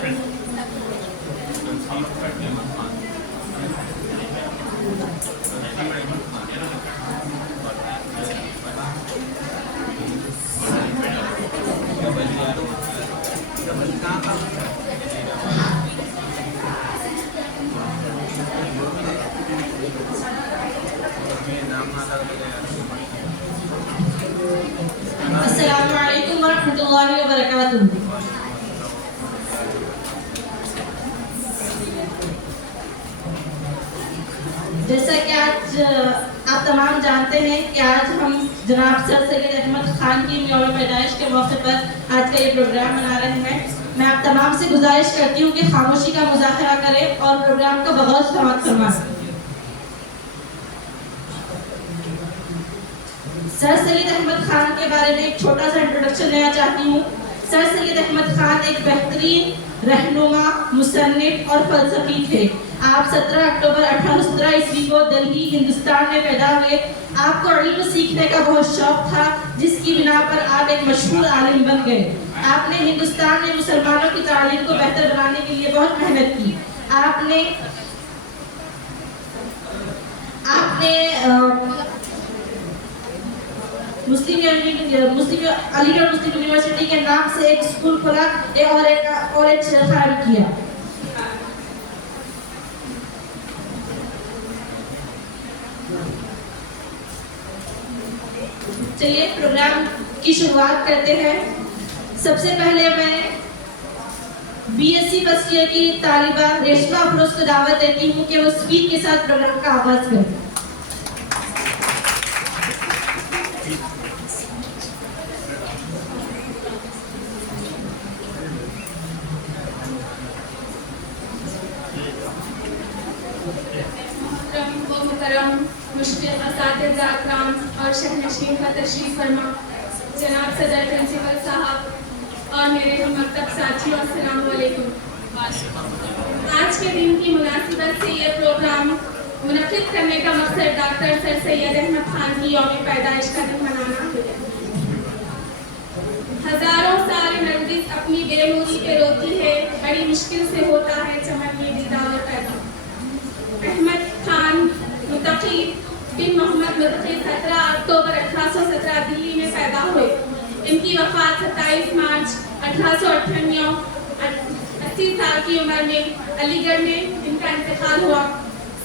السلام علیکم ورحمۃ اللہ وبرکاتہ. جیسا کہ آج آپ تمام جانتے ہیں کہ آج ہم جناب سر سید احمد خان کی یوم پیدائش کے موقع پر آج کا یہ پروگرام منا رہے ہیں. میں آپ تمام سے گزارش کرتی ہوں کہ خاموشی کا مظاہرہ کریں اور پروگرام کو بغور سماعت فرمائیں. سر سید احمد خان کے بارے میں ایک چھوٹا سا انٹروڈکشن لینا چاہتی ہوں. سر سید احمد خان ایک بہترین رہنما، مصنف اور فلسفی تھے. آپ 17 اکتوبر 1817 عیسوی کو دلہی، ہندوستان میں پیدا ہوئے. آپ کو علم سیکھنے کا بہت شوق تھا، جس کی بنا پر آپ ایک مشہور عالم بن گئے. آپ نے ہندوستان میں مسلمانوں کی تعلیم کو بہتر بنانے کے لیے بہت محنت کی. آپ نے علی گڑھ مسلم یونیورسٹی کے نام سے ایک اسکول کھولا اور ایک قائم کیا. چلیے پروگرام کی شروعات کرتے ہیں. سب سے پہلے میں BSc فرسٹ ایئر کی طالبہ ریشمہ افروز کو دعوت دیتی ہوں کہ وہ اسپیچ کے ساتھ پروگرام کا آغاز کریں. مشکل اساتذہ اکرام اور شہنشین کا تشریف فرما، جناب صدر پرنسپل صاحب اور میرے مکتب ساتھیوں، السلام علیکم. آج کے دن کی مناسبت سے یہ پروگرام منعقد کرنے کا مقصد ڈاکٹر سر سید احمد خان کی یوم پیدائش کا دن منانا ہے. ہزاروں سال نرگس اپنی بے نوری پہ روتی ہے، بڑی مشکل سے ہوتا ہے چمن میں دیدار پیدا. احمد خان متقی بن محمد متقی 17 اکتوبر 1817 دلی میں پیدا ہوئے. ان کی وفات 27 مارچ 1898 80 سال کی عمر میں علی گڑھ میں ان کا انتقال ہوا.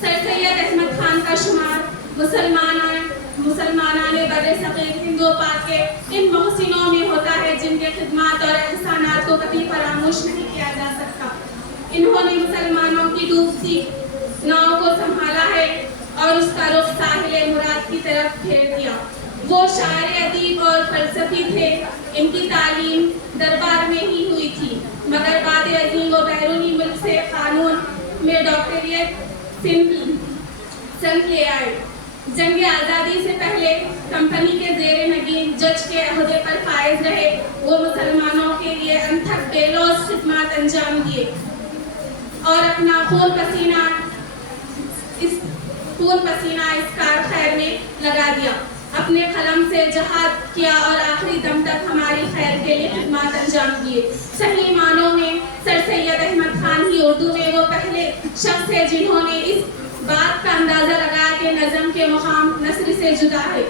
سر سید احمد خان کا شمار مسلمانان بر صغیر ہند و پاک کے ان محسنوں میں ہوتا ہے جن کے خدمات اور احسانات کو کبھی فراموش نہیں کیا جا سکتا. انہوں نے مسلمانوں کی ڈوبتی ناؤ کو سنبھالا ہے اور اس کا رخ ساحل مراد کی طرف پھیر دیا. وہ شاعر ادیب اور فلسفی تھے. ان کی تعلیم دربار میں ہی ہوئی تھی، مگر بعد ازیں وہ بیرونی ملک سے قانون میں ڈاکٹریٹ سند لے آئے. جنگ آزادی سے پہلے کمپنی کے زیر نگین جج کے عہدے پر فائز رہے. وہ مسلمانوں کے لیے انتھک بے لوث خدمات انجام دیے اور اپنا خون پسینہ اس کار خیر میں لگا دیا. اپنے قلم سے جہاد کیا اور آخری دم تک ہماری خیر کے لیے خدمات انجام دیے. صحیح معنوں میں سر سید احمد خان ہی اردو میں وہ پہلے شخص ہے جنہوں نے اس بات کا اندازہ لگایا کہ نظم کے مقام نثر سے جدا ہے.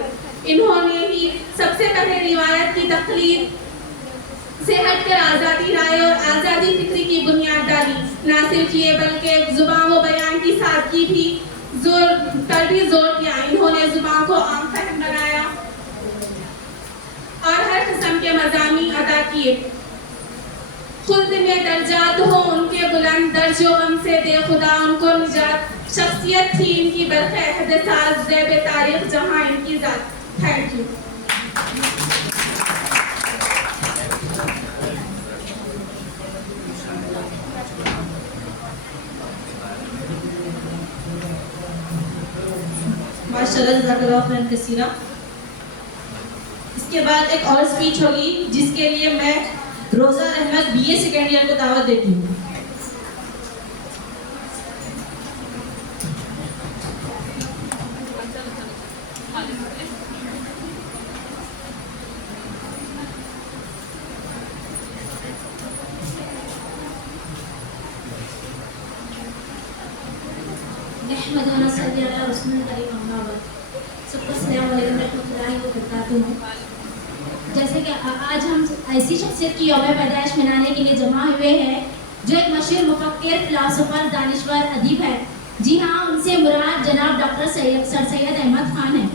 انہوں نے ہی سب سے پہلے روایت کی تقلید سے ہٹ کر آزادی رائے اور آزادی فکری کی بنیاد ڈالی. نہ صرف یہ بلکہ زبان و بیان کی سادگی بھی زور دیا. انہوں نے زبان کو عام فہم بنایا اور ہر قسم کے مضامین ادا کیے. خلد میں درجات ہوں ان کے بلند، درج و غم سے دے خدا ان کو نجات. شخصیت تھی ان کی برق عہد ساز، زیب تاریخ جہاں ان کی ذات. Thank you. ماشاءاللہ، جزاک اللہ خیرا کثیرا. اس کے بعد ایک اور اسپیچ ہوگی جس کے لیے میں روزہ احمد BA سیکنڈ ایئر کو دعوت دیتی ہوں. نحمده ونصلي على رسول الکریم اما بعد. سب کو السلام علیکم ورحمۃ اللہ وبرکاتہ. جیسے کہ آج ہم ایسی شخصیت کی یوم پیدائش منانے کے لیے جمع ہوئے ہیں جو ایک مشہور مفکر، فلاسفر، دانشور، ادیب ہے. جی ہاں، ان سے مراد جناب ڈاکٹر سر سید احمد خان ہیں.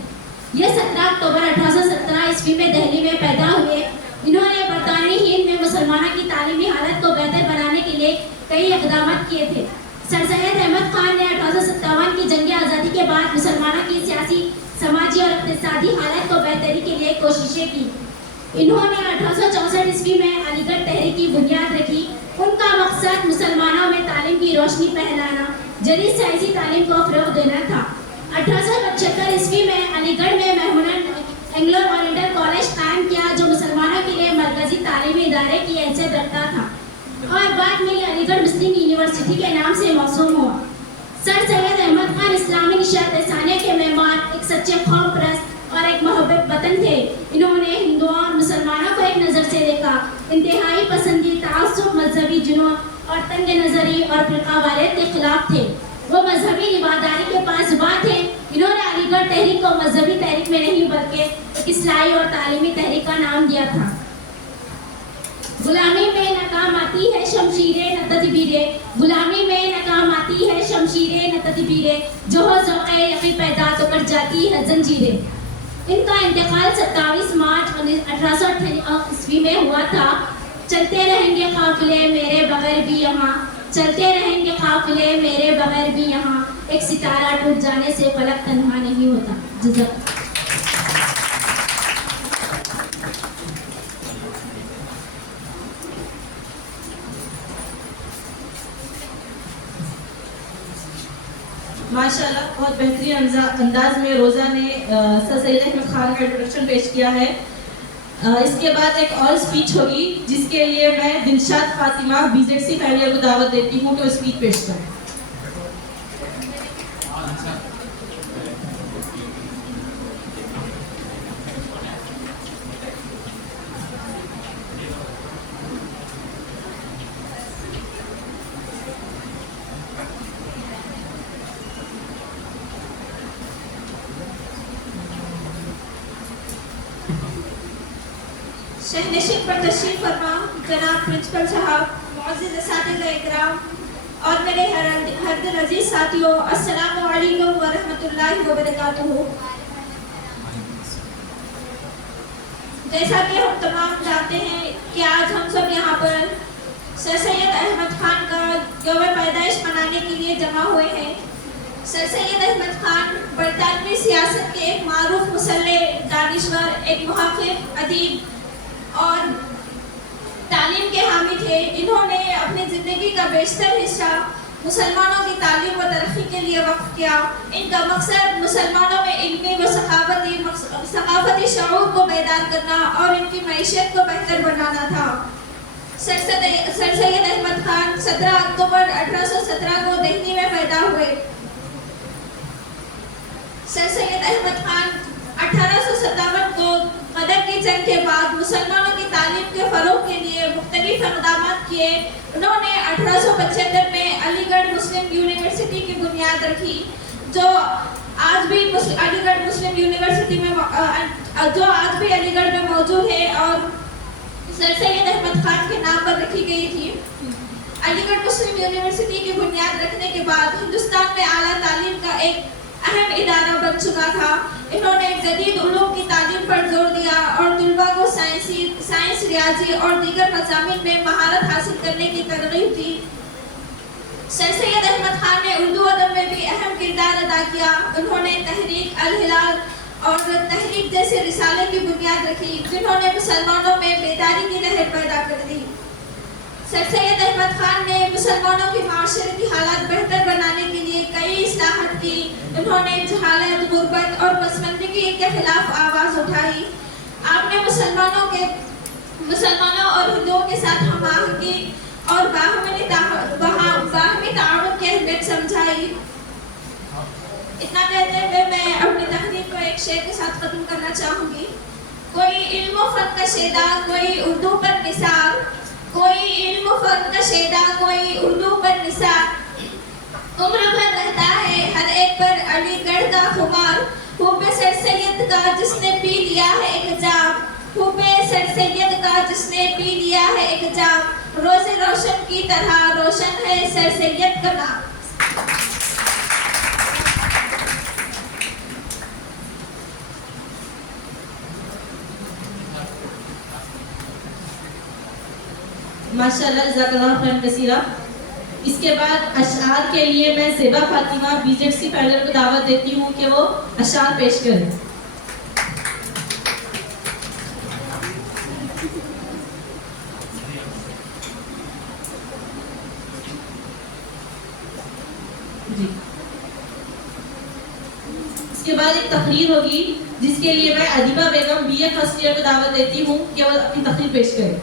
یہ 17 اکتوبر 1817 عیسوی میں دہلی میں پیدا ہوئے. انہوں نے برطانوی ہند میں مسلمانوں کی تعلیمی حالت کو بہتر بنانے کے لیے کئی اقدامات کیے تھے. سر سید احمد خان نے 1857 کی جنگ آزادی کے بعد مسلمانوں کی سیاسی، سماجی اور اقتصادی حالت کو بہتری کے لیے کوششیں کی. انہوں نے 1864 عیسوی میں علی گڑھ تحریک کی بنیاد رکھی. ان کا مقصد مسلمانوں میں تعلیم کی روشنی پھیلانا، جدید سائنسی تعلیم کو فروغ دینا تھا. 1875 عیسوی میں علی گڑھ میں میمونن اینگلو اورینٹل کالج قائم کیا جو مسلمانوں کے لیے مرکزی تعلیمی ادارے کی حیثیت رکھتا تھا اور بعد میں یہ علی گڑھ مسلم یونیورسٹی کے نام سے موسوم ہوا. سر سید احمد خان اسلامی نشاط ثانیہ کے معمار، ایک سچے قوم پرست اور ایک محب وطن تھے. انہوں نے ہندوؤں اور مسلمانوں کو ایک نظر سے دیکھا. انتہائی پسندی، تعصب، مذہبی جنون اور تنگ نظری اور فرقہ واریت کے خلاف تھے. وہ مذہبی رواداری کے پاسباں تھے. انہوں نے علی گڑھ تحریک کو مذہبی تحریک میں نہیں بلکہ ایک اصلاحی اور تعلیمی تحریک کا نام دیا تھا. غلامی میں ناکام آتی ہے شمشیریں نہ تدبیریں، غلامی میں ناکام آتی ہے شمشیریں نہ تدبیریں، جو ہو ذوق یقین پیدا تو کٹ جاتی ہے زنجیریں. ان کا انتقال 27 مارچ 1858 عیسوی میں ہوا تھا. چلتے رہیں گے قافلے میرے بغیر بھی یہاں، چلتے رہیں گے قافلے میرے بغیر بھی یہاں، ایک ستارہ ٹوٹ جانے سے فلک تنہا نہیں ہوتا. جزاک. ماشاءاللہ بہت بہترین انداز میں روزہ نے سر سید احمد خان کا انٹروڈکشن پیش کیا ہے. اس کے بعد ایک اور اسپیچ ہوگی جس کے لیے میں دلشاد فاطمہ BZC فیملی کو دعوت دیتی ہوں کہ وہ اسپیچ پیش کریں. شہنشین پر تشریف فرما جناب پرنسپل صاحب، معزز اساتذہ اکرام اور میرے ہر دل عزیز ساتھیوں، السلام علیکم ورحمۃ اللہ وبرکاتہ. جیسا کہ ہم تمام جانتے ہیں کہ آج ہم سب یہاں پر سر سید احمد خان کا یوم پیدائش منانے کے لیے جمع ہوئے ہیں. سر سید احمد خان برطانوی سیاست کے ایک معروف مسلح، دانشور، ایک محقق، ادیب اور تعلیم کے حامی تھے. انہوں نے اپنی زندگی کا بیشتر حصہ مسلمانوں کی تعلیم و ترقی کے لیے وقف کیا. ان کا مقصد مسلمانوں میں علمی و ثقافتی شعور کو بیدار کرنا اور ان کی معیشت کو بہتر بنانا تھا. سر سید احمد خان 17 اکتوبر 1817 کو دہلی میں پیدا ہوئے. سر سید احمد خان 1857 کو غدر کی جنگ کے بعد مسلمانوں کی تعلیم کے فروغ کے لیے مختلف اقدامات کیے. انہوں نے 1875 میں علی گڑھ مسلم یونیورسٹی کی بنیاد رکھی جو آج بھی علی گڑھ مسلم یونیورسٹی میں علی گڑھ میں موجود ہے اور سر سید احمد خان کے نام پر رکھی گئی تھی. علی گڑھ مسلم یونیورسٹی کی بنیاد رکھنے کے بعد ہندوستان میں اعلیٰ تعلیم کا ایک اہم ادارہ بن چکا تھا. انہوں نے جدید علوم کی تعلیم پر زور دیا اور طلباء کو سائنس، ریاضی اور دیگر مضامین میں مہارت حاصل کرنے کی ترغیب دی. سر سید احمد خان نے اردو ادب میں بھی اہم کردار ادا کیا. انہوں نے تحریک الہلال اور تحریک جیسے رسالے کی بنیاد رکھی جنہوں نے مسلمانوں میں بیداری کی لہر پیدا کر دی. سر سید احمد خان نے مسلمانوں کی معاشرتی حالات بہتر بنانے کے لیے کئی اصلاحات کی. انہوں نے جہالت، غربت اور پسماندگی کے خلاف آواز اٹھائی. آپ نے مسلمانوں اور ہندوؤں کے ساتھ ہم آہنگی اور باہمی تعاون کی اہمیت سمجھائی. اتنا کہتے ہوئے میں اپنی تقریر کو ایک شعر کے ساتھ ختم کرنا چاہوں گی. کوئی علم و فن کا شیدا، کوئی اردو پر نثار، کوئی علم و فن کا شیدا، کوئی اردو پر نثار، عمر بھر رہتا ہے ہر ایک پر علی گڑھ کا خمار، حب سر سید کا جس نے پی لیا ہے ایک جام، حب سر سید کا جس نے پی لیا ہے ایک جام، روز روشن کی طرح روشن ہے سر سید کا نام۔ ماشاءاللہ، جزاک اللہ خیرا کثیرہ۔ اس کے بعد اشعار کے لیے میں زیبا فاطمہ BZC فیڈر کو دعوت دیتی ہوں کہ وہ اشعار پیش کریں۔ جی، اس کے بعد ایک تقریر ہوگی جس کے لیے میں ادیبہ بیگم BA فرسٹ ایئر کو دعوت دیتی ہوں کہ وہ اپنی تقریر پیش کریں۔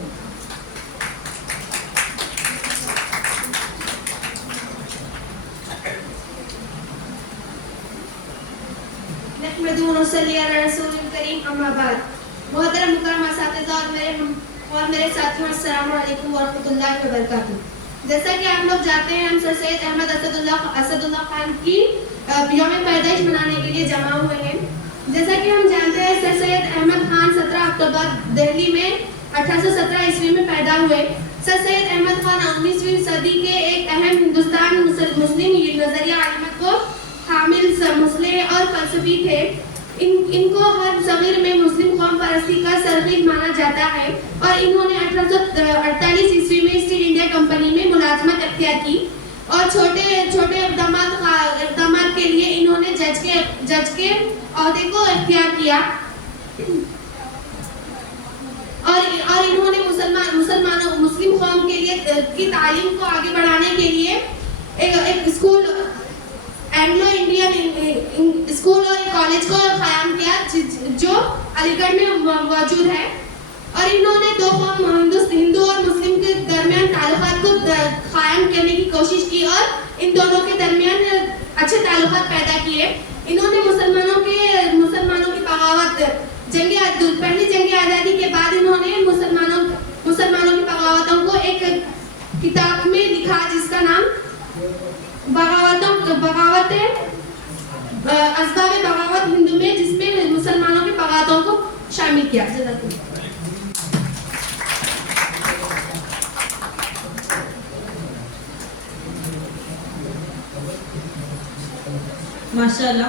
نحمدہ و نصلی علی رسول کریم، اما بعد۔ محترم مکرم اساتذہ اور میرے ساتھیوں، السلام علیکم ورحمۃ اللہ وبرکاتہ۔ جیسا کہ آپ لوگ جانتے ہیں، ہم سر سید احمد اسد اللہ خان کی یوم پیدائش منانے کے لیے جمع ہوئے ہیں۔ جیسا کہ ہم جانتے ہیں، سر سید احمد خان 17 اکتوبر دہلی میں 1817 عیسوی میں پیدا ہوئے۔ سر سید احمد خان 19ویں صدی کے ایک اہم ہندوستان مسلم نظریہ علمت کو حامل مصلح اور فلسفی تھے۔ ان کو ہر صغیر میں مسلم قوم پرستی کا سرخیز مانا جاتا ہے، اور انہوں نے 1848 عیسوی میں ایسٹ انڈیا کمپنی میں ملازمت اختیار کی، اور چھوٹے اقدامات کے لیے انہوں نے جج کے عہدے کو اختیار کیا، اور انہوں نے مسلم قوم کے لیے کی تعلیم کو آگے بڑھانے کے لیے ایک اسکول، اینگلو انڈین اسکول اور ایک کالج کو قائم کیا جو علی گڑھ میں موجود ہے، اور انہوں نے دو قوم ہندو اور مسلم کے درمیان تعلقات کو قائم کرنے کی کوشش کی، اور ان دونوں کے درمیان اچھے تعلقات پیدا کیے۔ انہوں نے مسلمانوں کی بغاوت، پہلی جنگ آزادی کے بعد انہوں نے مسلمانوں کی بغاوتوں کو ایک کتاب میں لکھا جس کا نام بغاوت اسباب بغاوت ہندو میں، جس میں مسلمانوں کی بغاوتوں کو شامل کیا۔ ماشاءاللہ۔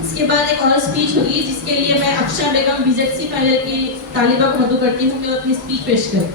اس کے بعد ایک اور اسپیچ ہوگی جس کے لیے میں افشا بیگم BZC فیڈر کی طالبہ کو مدعو کرتی ہوں کہ وہ اپنی اسپیچ پیش کریں۔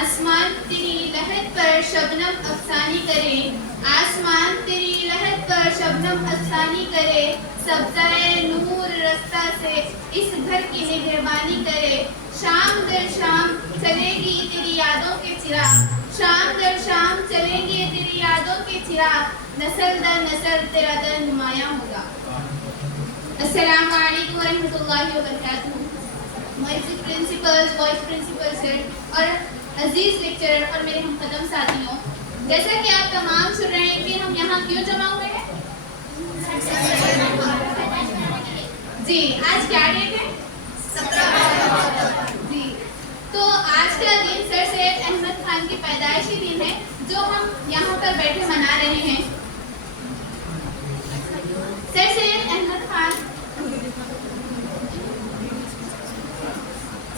آسمان تیری لہد پر شبنم افسانی کرے، آسمان تیری لہد پر شبنم افسانی کرے، سبزۂ نور رستہ سے اس گھر کی نگہبانی کرے، شام در شام چلے گی تیری یادوں کے چراغ، شام در شام چلیں گے تیری یادوں کے چراغ، نسل در نسل تیرا در نمایاں ہوگا۔ السلام علیکم ورحمۃ اللہ وبرکاتہ۔ مسجد پرنسپلز، وائس پرنسپل سر اور عزیز لیکچرر اور میرے ہم قدم ساتھیوں، جیسا کہ آپ تمام سن رہے ہیں کہ ہم یہاں کیوں جمع ہوئے ہیں؟ جی، آج کیا ڈیٹ ہے؟ 17۔ جی، تو آج کا دن سر سید احمد خان کی پیدائشی دن ہے جو ہم یہاں پر بیٹھے منا رہے ہیں۔ سر سید احمد خان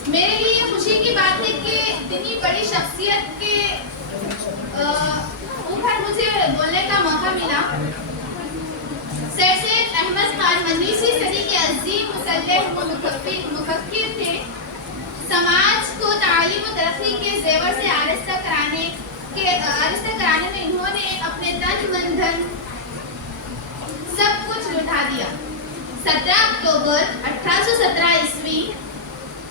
میرے لیے خوشی کی بات ہے کہ اتنی بڑی شخصیت کے اوپر مجھے بولنے کا موقع ملا۔ سر سید احمد خان 19ویں صدی کے عظیم مسلح و مفکر تھے۔ سماج کو تعلیم و ترقی کے زیور سے آراستہ کرانے میں انہوں نے اپنے تن من دھن سب کچھ لٹا دیا۔ 17 اکتوبر 1817 عیسوی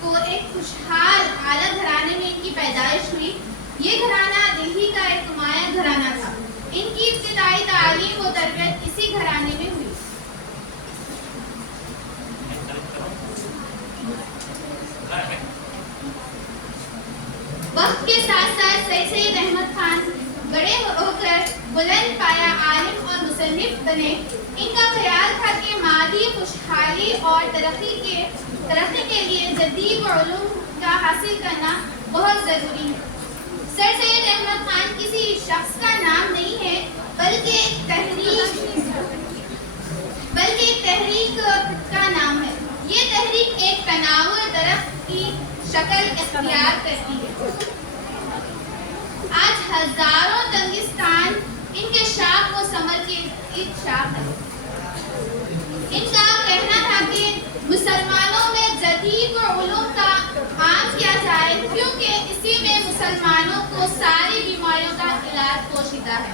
کو ایک خوشحال اعلیٰ گھرانے میں ان کی پیدائش ہوئی۔ یہ گھرانہ دہلی کا ایک نمایاں گھرانہ تھا۔ ان کی ابتدائی تعلیم و تربیت اسی گھرانے میں ہوئی۔ وقت کے ساتھ ساتھ سید احمد خان بڑے ہو کر बुलंद पाया आलिम और मुसन्निफ बने। इनका ख्याल था कि मादी खुशहाली और तरक्की के लिए जदीद उलूम का हासिल करना बहुत ज़रूरी है। सर सैयद अहमद खान किसी शख्स का नाम नहीं है, बल्कि एक तहरीक का नाम है। ये तहरीक एक तनावुर दरख्त की शक्ल इख्तियार करती है। आज हजारों तंगिस्तान इनके शाख व समर की एक शाख है। इनका कहना था कि मुसलमानों में जदीद व उलूम का आम किया जाए, क्योंकि इसी में मुसलमानों को सारी बीमारियों का इलाज पोशीदा है।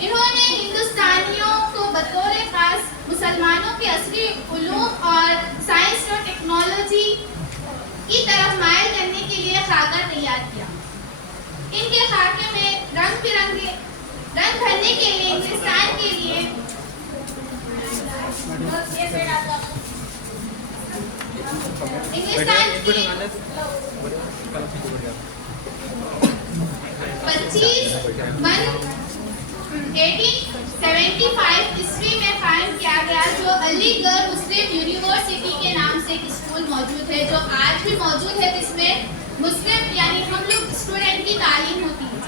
इन्होंने हिंदुस्तानियों को बतौर खास मुसलमानों के असली उलूम और साइंस और टेक्नोलॉजी की तरफ माइल करने के लिए खाका तैयार किया। इनके खाके में रंग बिरंगे रंग भरने के लिए हिंदुस्तान के लिए 1875 ईस्वी में कायम किया गया, जो अलीगढ़ मुस्लिम यूनिवर्सिटी के नाम से एक स्कूल मौजूद है, जो आज भी मौजूद है, जिसमें मुस्लिम यानी हम लोग स्टूडेंट की तालीम होती है।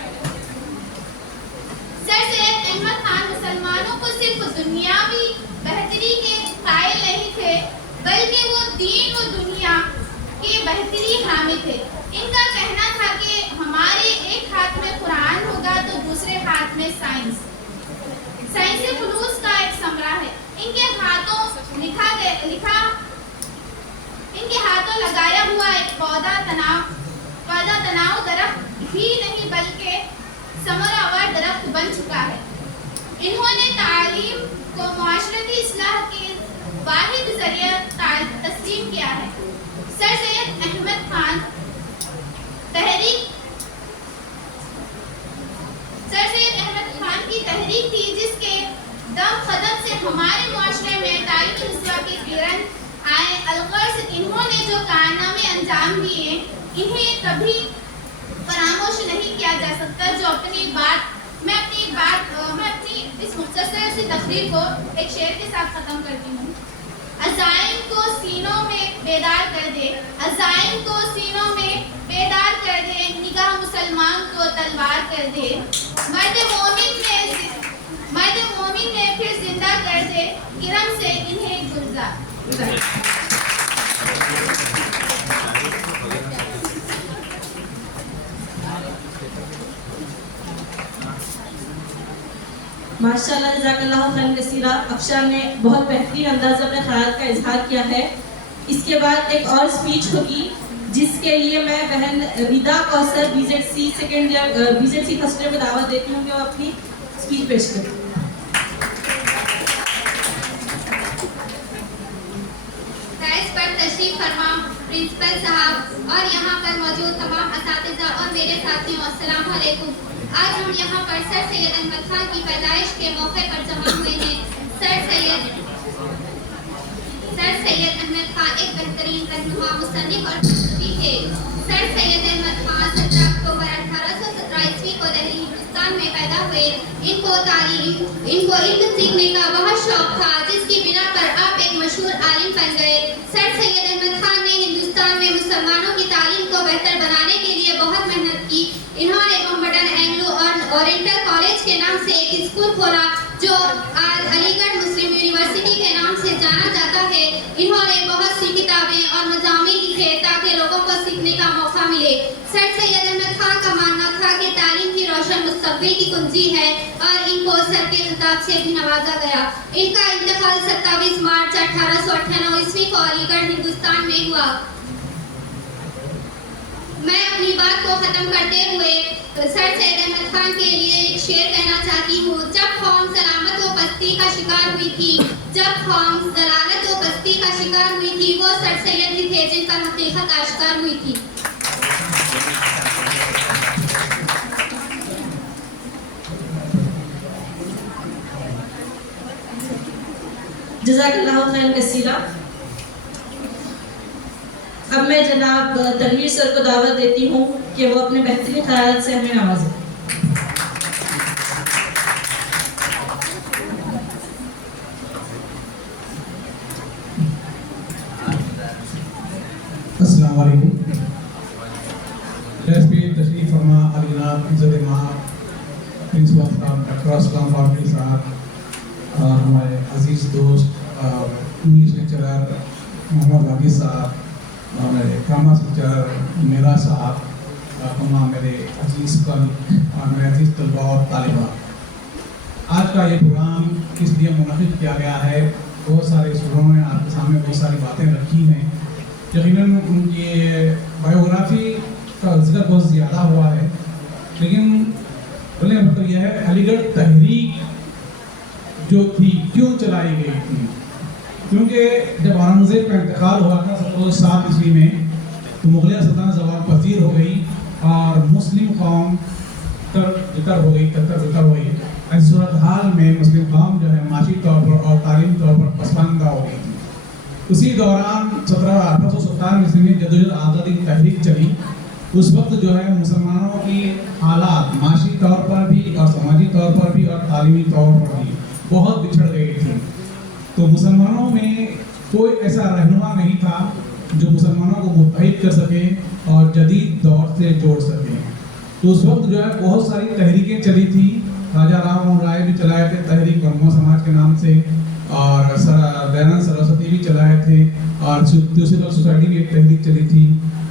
सर सैयद अहमद खान मुसलमानों को सिर्फ दुनियावी बेहतरी के कायल नहीं थे, बल्कि वो दीन व दुनिया के बेहतरी हामी थे। इनका कहना था कि हमारे एक हाथ में कुरान होगा तो दूसरे हाथ में साइंस फुलूस का एक समरा है। इनके हाथों लगाया हुआ एक पौधा तनाव दरख्त ही नहीं बल्कि समरावर दरख्त बन चुका है। इन्होंने तालीम को मुआशरती इस्लाह के वाहिद जरिया तस्लीम किया है। सर सैयद अहमद खान की तहरीक थी, जिसके दम कदम से हमारे मुआशरे में तालीम निस्वा की किरण आए। अलगर्ज इन्होंने जो कारनामे अंजाम दिए, इन्हें कभी फरामोश नहीं किया जा सकता। मैं अपनी इस मुख्तसर सी तकरीर को एक शेर के साथ खत्म करती हूँ। अज़ाइम को सीनों में बेदार कर दे, अज़ाइम को सीनों में बेदार कर दे, निगाह मुसलमान को तलवार कर दे। मर्द मोमिन ने फिर जिंदा कर दे, किरम से इन्हें गुलजार। माशाअल्लाह जज़ाकल्लाहु खैरन कसीरा। अक्षरा ने बहुत बेहतरीन अंदाज में अपने ख्याल का इजहार किया है। इसके बाद एक और स्पीच होगी, जिसके लिए मैं बहन रिदा कौसर BZC फर्स्ट ईयर में दावत देती हूँ कि वो अपनी स्पीच पेश करें। तशरीफ फरमा प्रिंसिपल साहब और यहाँ पर मौजूद तमाम असातिज़ा और मेरे साथियों, अस्सलाम वालेकुम। आज हम यहाँ पर सर सैयद अहमद खान की पैदाइश के मौके पर जमा हुए हैं। सर सैयद अहमद खान एक बेहतरीन रहनुमा, मुसन्निफ और फलसफी थे। सर सैयद अहमद खान 17 अक्टूबर 1817 ईस्वी को दिल्ली हिंदुस्तान में पैदा हुए। इनको इल्म सीखने का बहुत शौक था, जिसकी बिना पर आप एक मशहूर आलिम बन गए। सर सैयद अहमद खान ने हिंदुस्तान में मुसलमानों की तालीम को बेहतर बनाने के लिए बहुत मेहनत की। इन्होंने मोहम्मदन एंग्लो और ओरिएंटल कॉलेज के नाम से एक स्कूल खोला, जो आज अलीगढ़ मुस्लिम यूनिवर्सिटी के नाम से जाना जाता है। इन्होंने बहुत सी किताबें और मज़ामीन लिखे ताकि लोगों को सीखने का मौका मिले। सर सैयद अहमद खान का मानना था कि तालीम की रोशन मुस्तक़बिल की कुंजी है और इनको सर के खिताब से भी नवाजा गया। इनका इंतकाल 27 मार्च 1898 ईस्वी को अलीगढ़ हिंदुस्तान में हुआ। मैं अपनी बात को ख़त्म करते हुए सर सैयद अहमद खान के लिए एक शेर कहना चाहती हूँ। जब कौम सलामत व पस्ती का शिकार हुई थी, वो सर सैयद ही थे जिन पर हकीकत आश्कार हुई थी। जज़ाकल्लाहु खैरन कसीरा। अब मैं जनाब तनवीर सर को दावत देती हूँ कि वो अपने बेहतरीन ख्याल से हमें नवाजें। علیکم. جیسے بھی تشریف فرما علی جناب عزت ماں پرنسپل صاحب ڈاکٹر اسلام فاروقی صاحب اور ہمارے عزیز دوست انگلش لیکچرر محمد غازی صاحب اور میرے ڈرامہ ٹیچر میرا صاحب اور میرے عزیز کالج اور میرے عزیز طلباء اور طالبات. آج کا یہ پروگرام اس لیے منعقد کیا گیا ہے، بہت سارے اسٹوڈنٹوں نے آپ کے سامنے بہت ساری باتیں رکھی ہیں. یقیناً ان کی بایوگرافی کا ذکر بہت زیادہ ہوا ہے، لیکن بولے مطلب یہ ہے علی گڑھ تحریک جو تھی کیوں چلائی گئی تھی. کیونکہ جب اورنگزیب کا انتقال ہوا تھا 1707 میں تو مغلیہ سلطنت زوال پذیر ہو گئی اور مسلم قوم تر ہو گئی. اس صورتحال میں مسلم قوم جو ہے معاشی طور پر اور تعلیمی طور پر پسماندہ ہو گئی تھی. اسی دوران 1857 میں جدوجہد آزادی کی تحریک چلی. اس وقت جو ہے مسلمانوں کی حالات معاشی طور پر بھی اور سماجی طور پر بھی اور تعلیمی طور پر بھی بہت بچھڑ گئی تھی. تو مسلمانوں میں کوئی ایسا رہنما نہیں تھا جو مسلمانوں کو متحد کر سکے اور جدید دور سے جوڑ سکے. تو اس وقت جو ہے بہت ساری تحریکیں چلی تھی. راجا رام موہن رائے بھی چلائے تھے تحریک برہمو سماج کے نام سے، اور دیانند سرسوتی بھی چلائے تھے، اور تیوسفل سوسائٹی بھی ایک تحریک چلی تھی.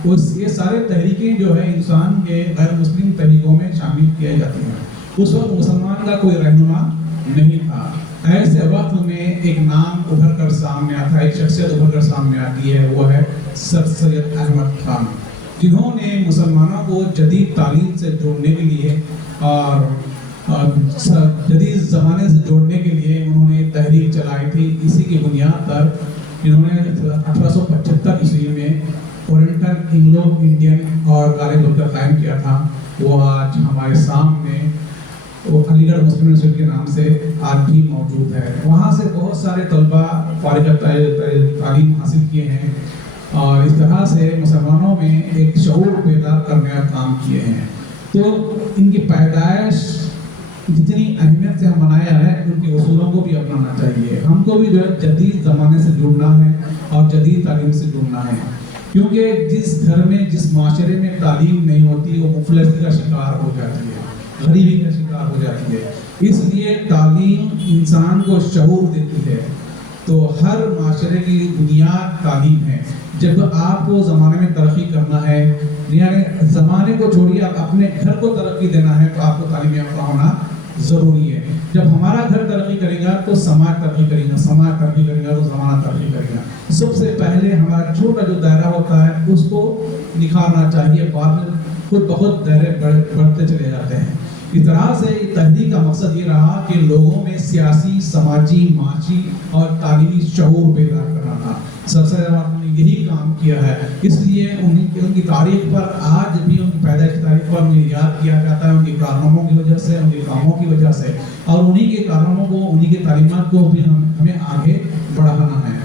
یہ سارے تحریکیں جو ہے ہندوستان کے غیر مسلم تحریکوں میں شامل کیے جاتے ہیں. اس وقت مسلمان کا کوئی رہنما نہیں تھا. ایسے وقت میں ایک نام ابھر کر سامنے آتا ہے، ایک شخصیت ابھر کر سامنے آتی ہے، وہ ہے سر سید احمد خان، جنہوں نے مسلمانوں کو جدید تعلیم سے جوڑنے کے لیے اور جدید زمانے سے جوڑنے کے لیے انہوں نے تحریک چلائی تھی. اسی کی بنیاد پر انہوں نے 1875 میں اورینٹل انگلو انڈین اور کالج بن کر قائم کیا تھا. وہ آج ہمارے سامنے وہ علی گڑھ مسلم یونیورسٹی کے نام سے آج بھی موجود ہے. وہاں سے بہت سارے طلباء فارغ تعلیم حاصل کیے ہیں اور اس طرح سے مسلمانوں میں ایک شعور بیدار کرنے کا کام کیے ہیں. تو ان کی پیدائش جتنی اہمیت سے ہم منایا ہے ان کے اصولوں کو بھی اپنانا چاہیے. ہم کو بھی جو ہے جدید زمانے سے جڑنا ہے اور جدید تعلیم سے جڑنا ہے، کیونکہ جس گھر میں جس معاشرے میں تعلیم نہیں ہوتی وہ مفلسی کا شکار ہو جاتی ہے، غریبی کا شکار ہو جاتی ہے. اس لیے تعلیم انسان کو شعور دیتی ہے. تو ہر معاشرے کی بنیاد تعلیم ہے. جب آپ کو زمانے میں ترقی کرنا ہے، یعنی زمانے کو چھوڑیے، آپ اپنے گھر کو ترقی دینا ہے تو آپ کو تعلیم یافتہ ہونا ضروری ہے. جب ہمارا گھر ترقی کرے گا تو سماج ترقی کرے گا، سماج ترقی کرے گا تو زمانہ ترقی کرے گا. سب سے پہلے ہمارا چھوٹا جو دائرہ ہوتا ہے اس کو نکھارنا چاہیے، بعد میں خود بخود دائرے بڑھتے چلے جاتے ہیں. اس طرح سے تحریک کا مقصد یہ رہا کہ لوگوں میں سیاسی، سماجی، معاشی اور تعلیمی شعور بیدار کرنا تھا. سر سید احمد نے یہی کام کیا ہے. اس لیے ان کی تاریخ پر آج بھی، ان کی پیدائش کی تاریخ پر انہیں یاد کیا جاتا ہے، ان کے کارناموں کی وجہ سے، ان کے کاموں کی وجہ سے، اور انہی کے کارناموں کو، انہی کے تعلیمات کو بھی ہمیں آگے بڑھانا ہے.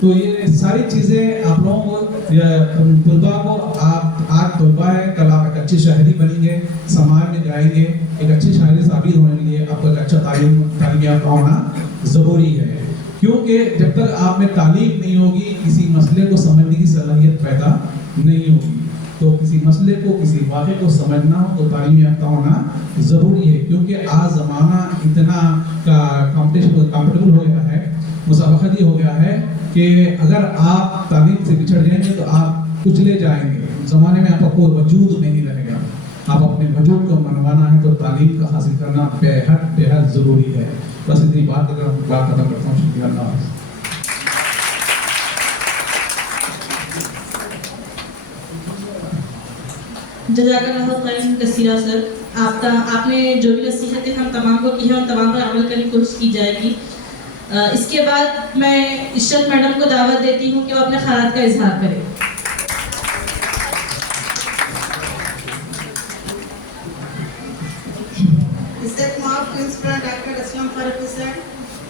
تو یہ ساری چیزیں آپ لوگوں کو، طلباء کو، آپ آج طلباء ہے، کل آپ ایک اچھی شہری بنیں گے، سماج میں جائیں گے، ایک اچھی شہری ثابت ہونے کے لیے آپ کو ایک اچھا تعلیم یافتہ ہونا ضروری ہے. کیونکہ جب تک آپ میں تعلیم نہیں ہوگی کسی مسئلے کو سمجھنے کی صلاحیت پیدا نہیں ہوگی. تو کسی مسئلے کو، کسی واقعے کو سمجھنا ہو تو تعلیم یافتہ ہونا ضروری ہے. کیونکہ آج زمانہ اتنا کمفرٹیبل ہو گیا ہے، مسابقتی ہو گیا ہے کہ اگر آپ تعلیم سے بچھڑ جائیں گے تو آپ کچلے جائیں گے. زمانے میں آپ کا کوئی وجود نہیں رہے گا. آپ اپنے وجود کو منوانا ہے تو تعلیم کا حاصل کرنا بے حد ضروری ہے. بس اتنی بات اگر بات ختم کرتا ہوں. شکریہ. اللہ حافظ. جزاک اللہ خیرا کثیرا سر. آپ نے جو بھی نصیحتیں ہم تمام کو کی ہیں ان تمام پر عمل کرنے کی کوشش کی جائے گی. اس کے بعد میں عشرت میڈم کو دعوت دیتی ہوں کہ وہ اپنے خیالات کا اظہار کریں. عزت مآب پرنسپل ڈاکٹر اسلام فاروقی سر،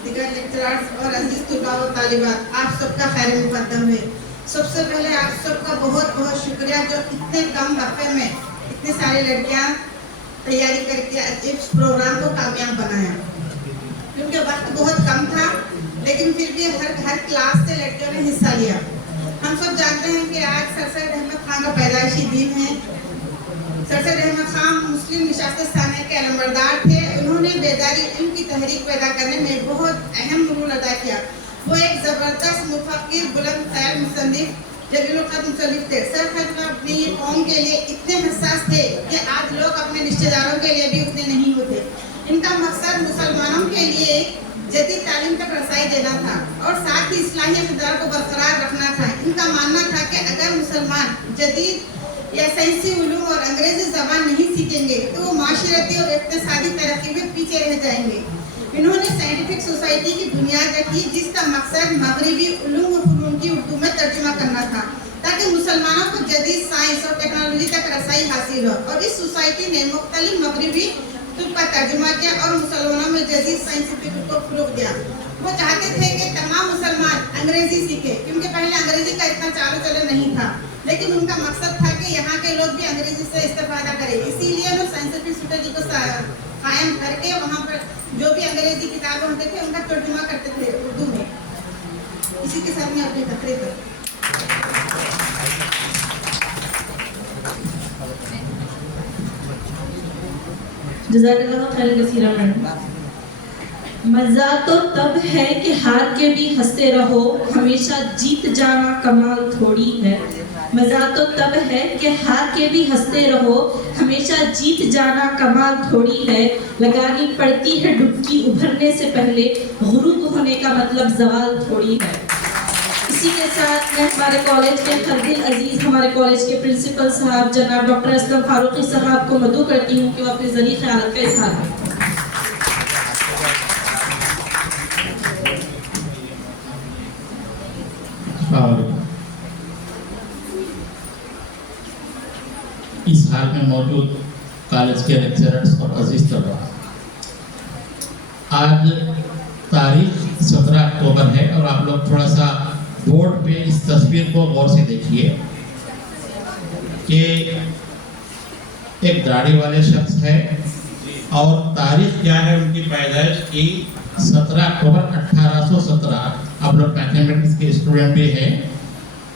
دیگر لیکچررز اور عزیز طلباء و طالبات، آپ سب کا خیر مقدم ہے. سب سے پہلے آپ سب کا بہت بہت شکریہ جو اتنے کم وقفے میں اتنی ساری لڑکیاں تیاری کر کے اس پروگرام کو کامیاب بنایا. کیونکہ وقت بہت کم تھا لیکن پھر بھی ہر کلاس سے لڑکیوں نے حصہ لیا. हम सब जानते हैं कि आज सर सैयद अहमद खान का पैदाइशी दिन है। सर सैयद अहमद खान मुस्लिम निशास्त थाने के अलमबरदार थे। उन्होंने बेदारी इल्म की तहरीक पैदा करने में बहुत अहम रोल अदा किया। वो एक ज़बरदस्त मुफक्किर, बुलंद ख्याल मुसन्निफ, जलीलुल क़द्र मुसन्निफ थे। सर सैयद अपनी कौम के लिए इतने हसास थे कि आज लोग अपने रिश्तेदारों के लिए भी उतने नहीं होते। इनका मकसद मुसलमानों के लिए जदीद तालीम तक रसाई देना था और साथ ही इस्लाही इक़्तिदार को बरकरार रखना था। इनका मानना था कि अगर मुसलमान जदीद या साइंसी उलूम और अंग्रेजी ज़बान नहीं सीखेंगे तो वो माशरती और इक़्तिसादी तरक्की में पीछे रह जाएंगे। इन्होंने साइंटिफिक सोसाइटी की बुनियाद रखी, जिसका मकसद मगरबी उलूम और फ़नून की उर्दू में तर्जुमा करना था ताकि मुसलमानों को जदीद साइंस और टेक्नोलॉजी तक रसाई हासिल हो। और इस सोसाइटी ने मुख्तलिफ मगरबी तुब का तर्जुमा किया और मुसलमानों में जदीद साइंसी फिक्र को फ़रोग़ दिया। वो चाहते थे कि तमाम मुसलमान अंग्रेज़ी सीखे, क्योंकि पहले अंग्रेज़ी का इतना चाल चलन नहीं था, लेकिन उनका मकसद था कि यहाँ के लोग भी अंग्रेज़ी से इस्तेफादा करें। इसीलिए उन्होंने साइंटिफिक सोसाइटी को कायम करके वहाँ पर जो भी अंग्रेज़ी किताबें होते थे उनका तर्जुमा करते थे उर्दू में। इसी के साथ मैं अपनी तकरीर पर जज़ाकल्लाह खैरन कसीरा मैडम। मज़ा तो तब है कि हार के भी हंसते रहो, हमेशा जीत जाना कमाल थोड़ी है। मज़ा तो तब है कि हार के भी हंसते रहो, हमेशा जीत जाना कमाल थोड़ी है। लगानी पड़ती है डुबकी उभरने से पहले, गुरूब होने का मतलब ज़वाल थोड़ी है। इसी के साथ मैं हमारे कॉलेज के खर्दिल अजीज़, हमारे कॉलेज के प्रिंसिपल साहब जनाब डॉक्टर असलम फारूकी साहब को मदऊ करती हूँ कि वो अपने ज़रिए ख़यालात का इज़हार करें। इस हाल में मौजूद कॉलेज के लेक्चरर्स और अजीज तलबा, आज तारीख 17 अक्टूबर है और आप लोग थोड़ा सा बोर्ड पे इस तस्वीर को गौर से देखिए कि एक दाढ़ी वाले शख्स है और तारीख क्या है उनकी पैदाइश की 17 अक्टूबर 1817। आप लोग मैथमेटिक्स के स्टूडेंट भी हैं।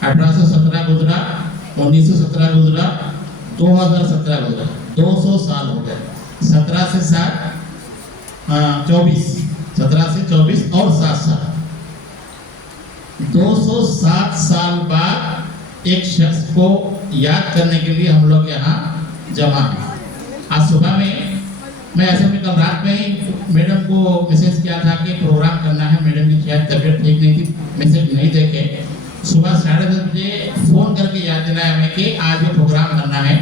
1817 गुजरा, 1917 गुजरा, 2017 गुजरा, 200 साल हो गए। 17 से 7 24, 17 से 24 और 7 साल, 207 साल बाद एक शख्स को याद करने के लिए हम लोग यहाँ जमा हैं। आज सुबह में मैं ऐसे में कल रात में ही मैडम को मैसेज किया था कि प्रोग्राम करना है। मैडम की शायद तबीयत ठीक नहीं थी, मैसेज नहीं देखे। सुबह 10:30 बजे फ़ोन करके याद दिलाया हमें कि आज ये प्रोग्राम करना है।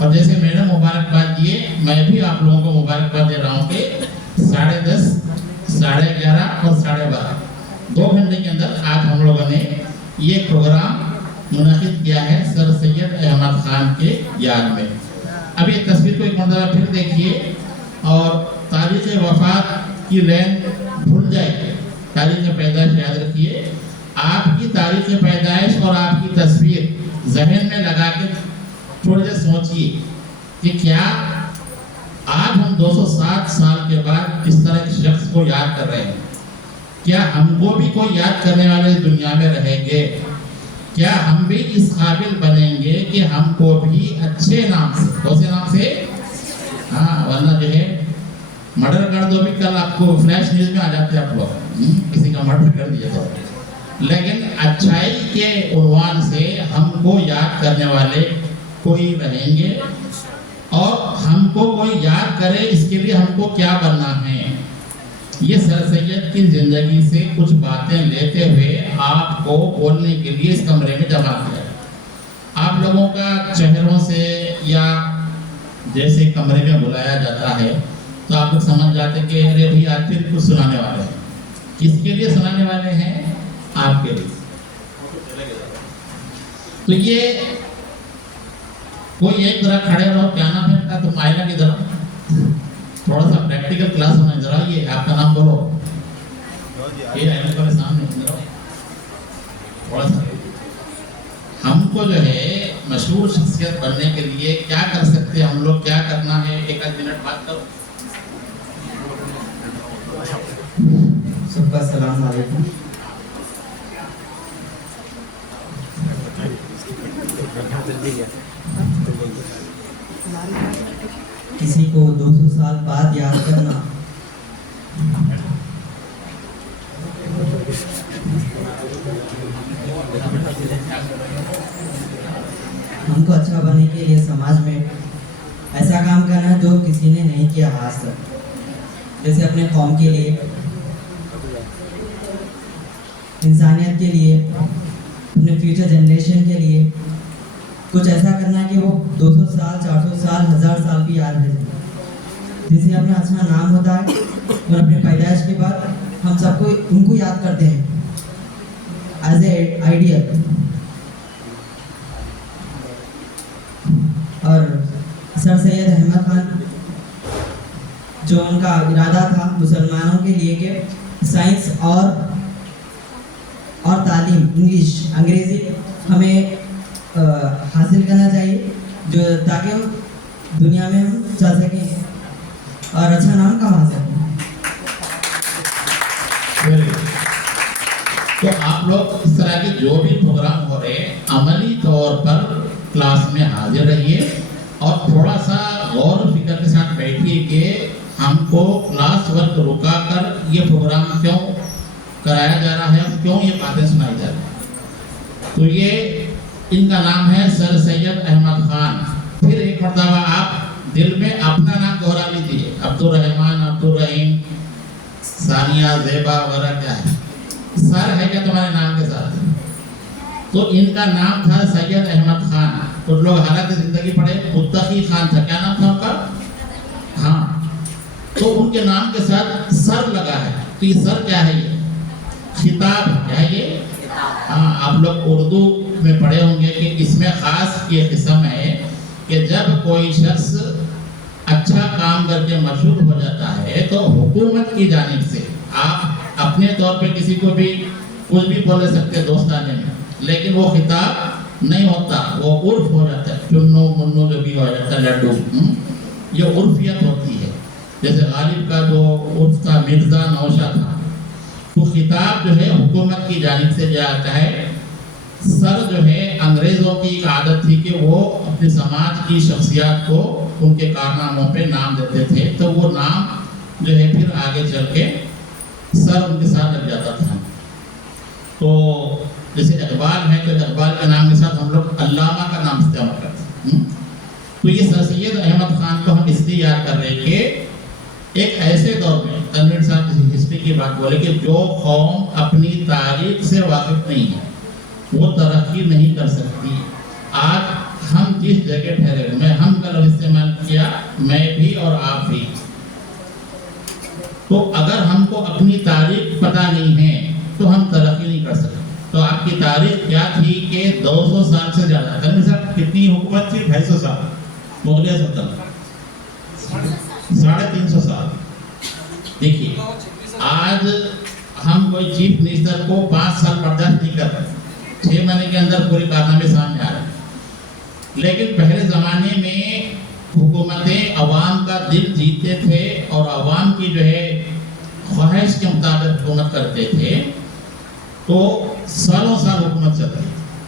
और जैसे मैडम मुबारकबाद दिए, मैं भी आप लोगों को मुबारकबाद दे रहा हूँ कि 10:30, 11:30 और 12:30 2 घंटे के अंदर आज हम लोगों ने ये प्रोग्राम मुनाकिद किया है सर सैयद अहमद खान के याद में। अब ये तस्वीर को एक मरतबा फिर देखिए और तारीख़ वफ़ात की लाइन भूल जाइए, तारीख़ पैदाइश याद रखिए। आपकी तारीख़ पैदाइश और आपकी तस्वीर जहन में लगा के थोड़ी देर सोचिए कि क्या आज हम 207 साल के बाद इस तरह के शख्स को याद कर रहे हैं। क्या हमको भी कोई याद करने वाले इस दुनिया में रहेंगे? क्या हम भी इस काबिल बनेंगे कि हमको भी अच्छे नाम से, कौन से नाम से, हाँ, वरना जो है मर्डर कर दो भी कल आपको फ्लैश न्यूज में आ जाते हैं आप लोग, किसी का मर्डर कर दिया तो। लेकिन अच्छाई के उन्वान से हमको याद करने वाले कोई रहेंगे और हमको कोई याद करे, इसके लिए हमको क्या बनना है। ये सर सैयद की जिंदगी से कुछ बातें लेते हुए आपको बोलने के लिए इस कमरे में जमा किया। आप लोगों का चेहरों से या जैसे कमरे में बुलाया जाता है तो आप लोग समझ जाते कि अरे भाई आज फिर कुछ सुनाने वाले हैं। किसके लिए सुनाने वाले हैं? आपके लिए। तो ये कोई एक तरह खड़े रहो, क्या नाम है का, तुम आईना की तरफ थोड़ा सा प्रैक्टिकल क्लास होना। जरा ये आपका नाम बोलो, ये आईने के सामने थोड़ा सा। हमको जो है मशहूर शख्सियत बनने के लिए क्या कर सकते हैं हम लोग, क्या करना है, एक आध मिनट बात करो। सबका सलाम वालेकुम। किसी को 200 साल बाद याद करना हमको अच्छा बनने के लिए समाज में ऐसा काम करना है जो किसी ने नहीं किया आज तक, जैसे अपने कौम के लिए, इंसानियत के लिए, अपने फ्यूचर जनरेशन के लिए कुछ ऐसा करना है कि वो 200 साल, 400 साल, 1000 साल भी याद रहे, जिससे अपना अच्छा नाम होता है और अपने पैदाइश के बाद हम सबको उनको याद करते हैं एज ए आइडियल। और सर सैयद अहमद खान, जो उनका इरादा था मुसलमानों के लिए कि साइंस और तालीम, इंग्लिश, अंग्रेज़ी हमें हासिल करना चाहिए, जो ताकि हम दुनिया में हम चल सकें और अच्छा नाम कमा सकें। तो आप लोग इस तरह के जो भी प्रोग्राम हो रहे हैं अमली तौर पर क्लास में हाजिर रहिए और थोड़ा सा गौर फिक्र के साथ बैठिए कि हमको क्लास वर्क रुका कर ये प्रोग्राम क्यों कराया जा रहा है, क्यों ये बातें सुनाई जा रही है। तो ये इनका नाम है सर सैयद अहमद खान। फिर एक मरतबा आप दिल में अपना नाम दोहरा लीजिए, अब्दुल रहमान, अब्दुल रहीम, सानिया, ज़ेबा वगैरह क्या है, सर है क्या तुम्हारे नाम के साथ? तो इनका नाम था सैयद अहमद खान। कुछ लोग हालात जिंदगी पढ़े मुत्तकी खान था, क्या नाम था उनका? हाँ, तो उनके नाम के साथ सर लगा है। तो ये सर क्या है? ये खिताब है ये। हाँ, आप लोग उर्दू में पढ़े होंगे कि इसमें खास ये किस्म है कि जब कोई शख्स अच्छा काम करके मशहूर हो जाता है तो हुकूमत की जानिब से आप अपने तौर पे किसी को भी कुछ भी बोल सकते दोस्ताने में, लेकिन वो खिताब नहीं होता, वो उर्फ हो जाता है। चुन्नू मुन्नू जो भी हो जाता है, लड्डू, ये उर्फियत होती है। जैसे गालिब का जो उर्फ था मिर्जा नौशा था, तो खिताब जो है हुकूमत की जानिब से जाता है। सर जो है अंग्रेज़ों की एक आदत थी कि वो अपने समाज की शख्सियत को उनके कारनामों पे नाम देते थे, तो वो नाम जो है फिर आगे चल के सर उनके साथ लग जाता था। तो जैसे इकबाल है तो इकबाल के नाम के साथ हम लोग अल्लामा का नाम इस्तेमाल करते हैं। तो ये सर सैयद अहमद खान को हम इसलिए याद कर रहे हैं कि एक ऐसे दौर में तनवीर साहब किसी हिस्ट्री की बात बोले कि जो कौम अपनी तारीख से वाकिफ नहीं है वो तरक्की नहीं कर सकती। आज हम जिस जगह ठहरे, मैं हम का लफ्ज़ इस्तेमाल किया, मैं भी और आप भी, तो अगर हमको अपनी तारीख पता नहीं है तो हम तरक्की नहीं कर सकते। तो आपकी तारीख क्या थी कि 200 साल से ज़्यादा, तनवीर साहब कितनी हुकूमत थी? 250 साल मुगलिया सल्तनत, 350 साल। देखिए आज हम कोई चीफ मिनिस्टर को 5 साल बर्दाश्त नहीं कर रहे, 6 महीने के अंदर पूरे कारनामे सामने आ रहे हैं। लेकिन पहले ज़माने में हुकूमतें अवाम का दिल जीतते थे और अवाम की जो है ख्वाहिश के मुताबिक हुकूमत करते थे, तो सालों साल हुकूमत चलती।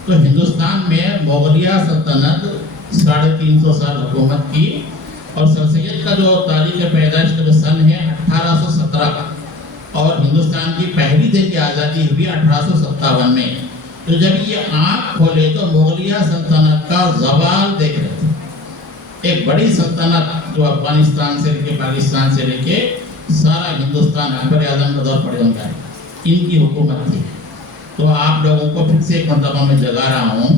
तो हिंदुस्तान में मुगलिया सल्तनत 350 साल हुकूमत की, और सर सैयद का जो तारीख पैदाइश का जो सन है 1817 का, और हिंदुस्तान की पहली दिन की आज़ादी हुई 1857 में। तो जब ये आँख खोले तो मुगलिया सल्तनत का ज़वाल देख रहे थे। एक बड़ी सल्तनत जो अफगानिस्तान से लेके पाकिस्तान से लेके सारा हिंदुस्तान अकबर आज़म का दौर पड़े होता है, इनकी हुकूमत थी। तो आप लोगों को फिर से एक मरतबा में जगा रहा हूँ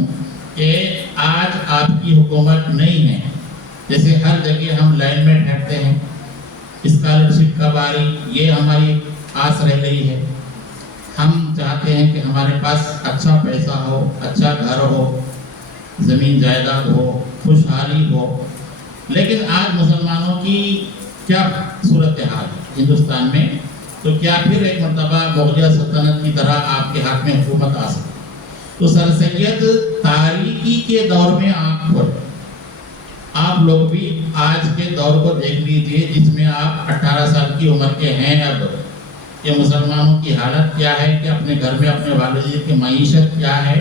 कि आज आपकी हुकूमत नहीं है। जैसे हर जगह हम लाइन में ठहरते हैं, स्कॉलरशिप का बारी, ये हमारी आस रह गई है। हम चाहते हैं कि हमारे पास अच्छा पैसा हो, अच्छा घर हो, ज़मीन जायदाद हो, खुशहाली हो, लेकिन आज मुसलमानों की क्या सूरत हाल हिंदुस्तान में? तो क्या फिर एक मरतबा मुगलिया सल्तनत की तरह आपके हाथ में हुकूमत आ सकती? तो सर सैयद तारीकी के दौर में आँख खोले। आप लोग भी आज के दौर को देख लीजिए जिसमें आप 18 साल की उम्र के हैं। अब ये मुसलमानों की हालत क्या है कि अपने घर में अपने वालिद की मईशत क्या है,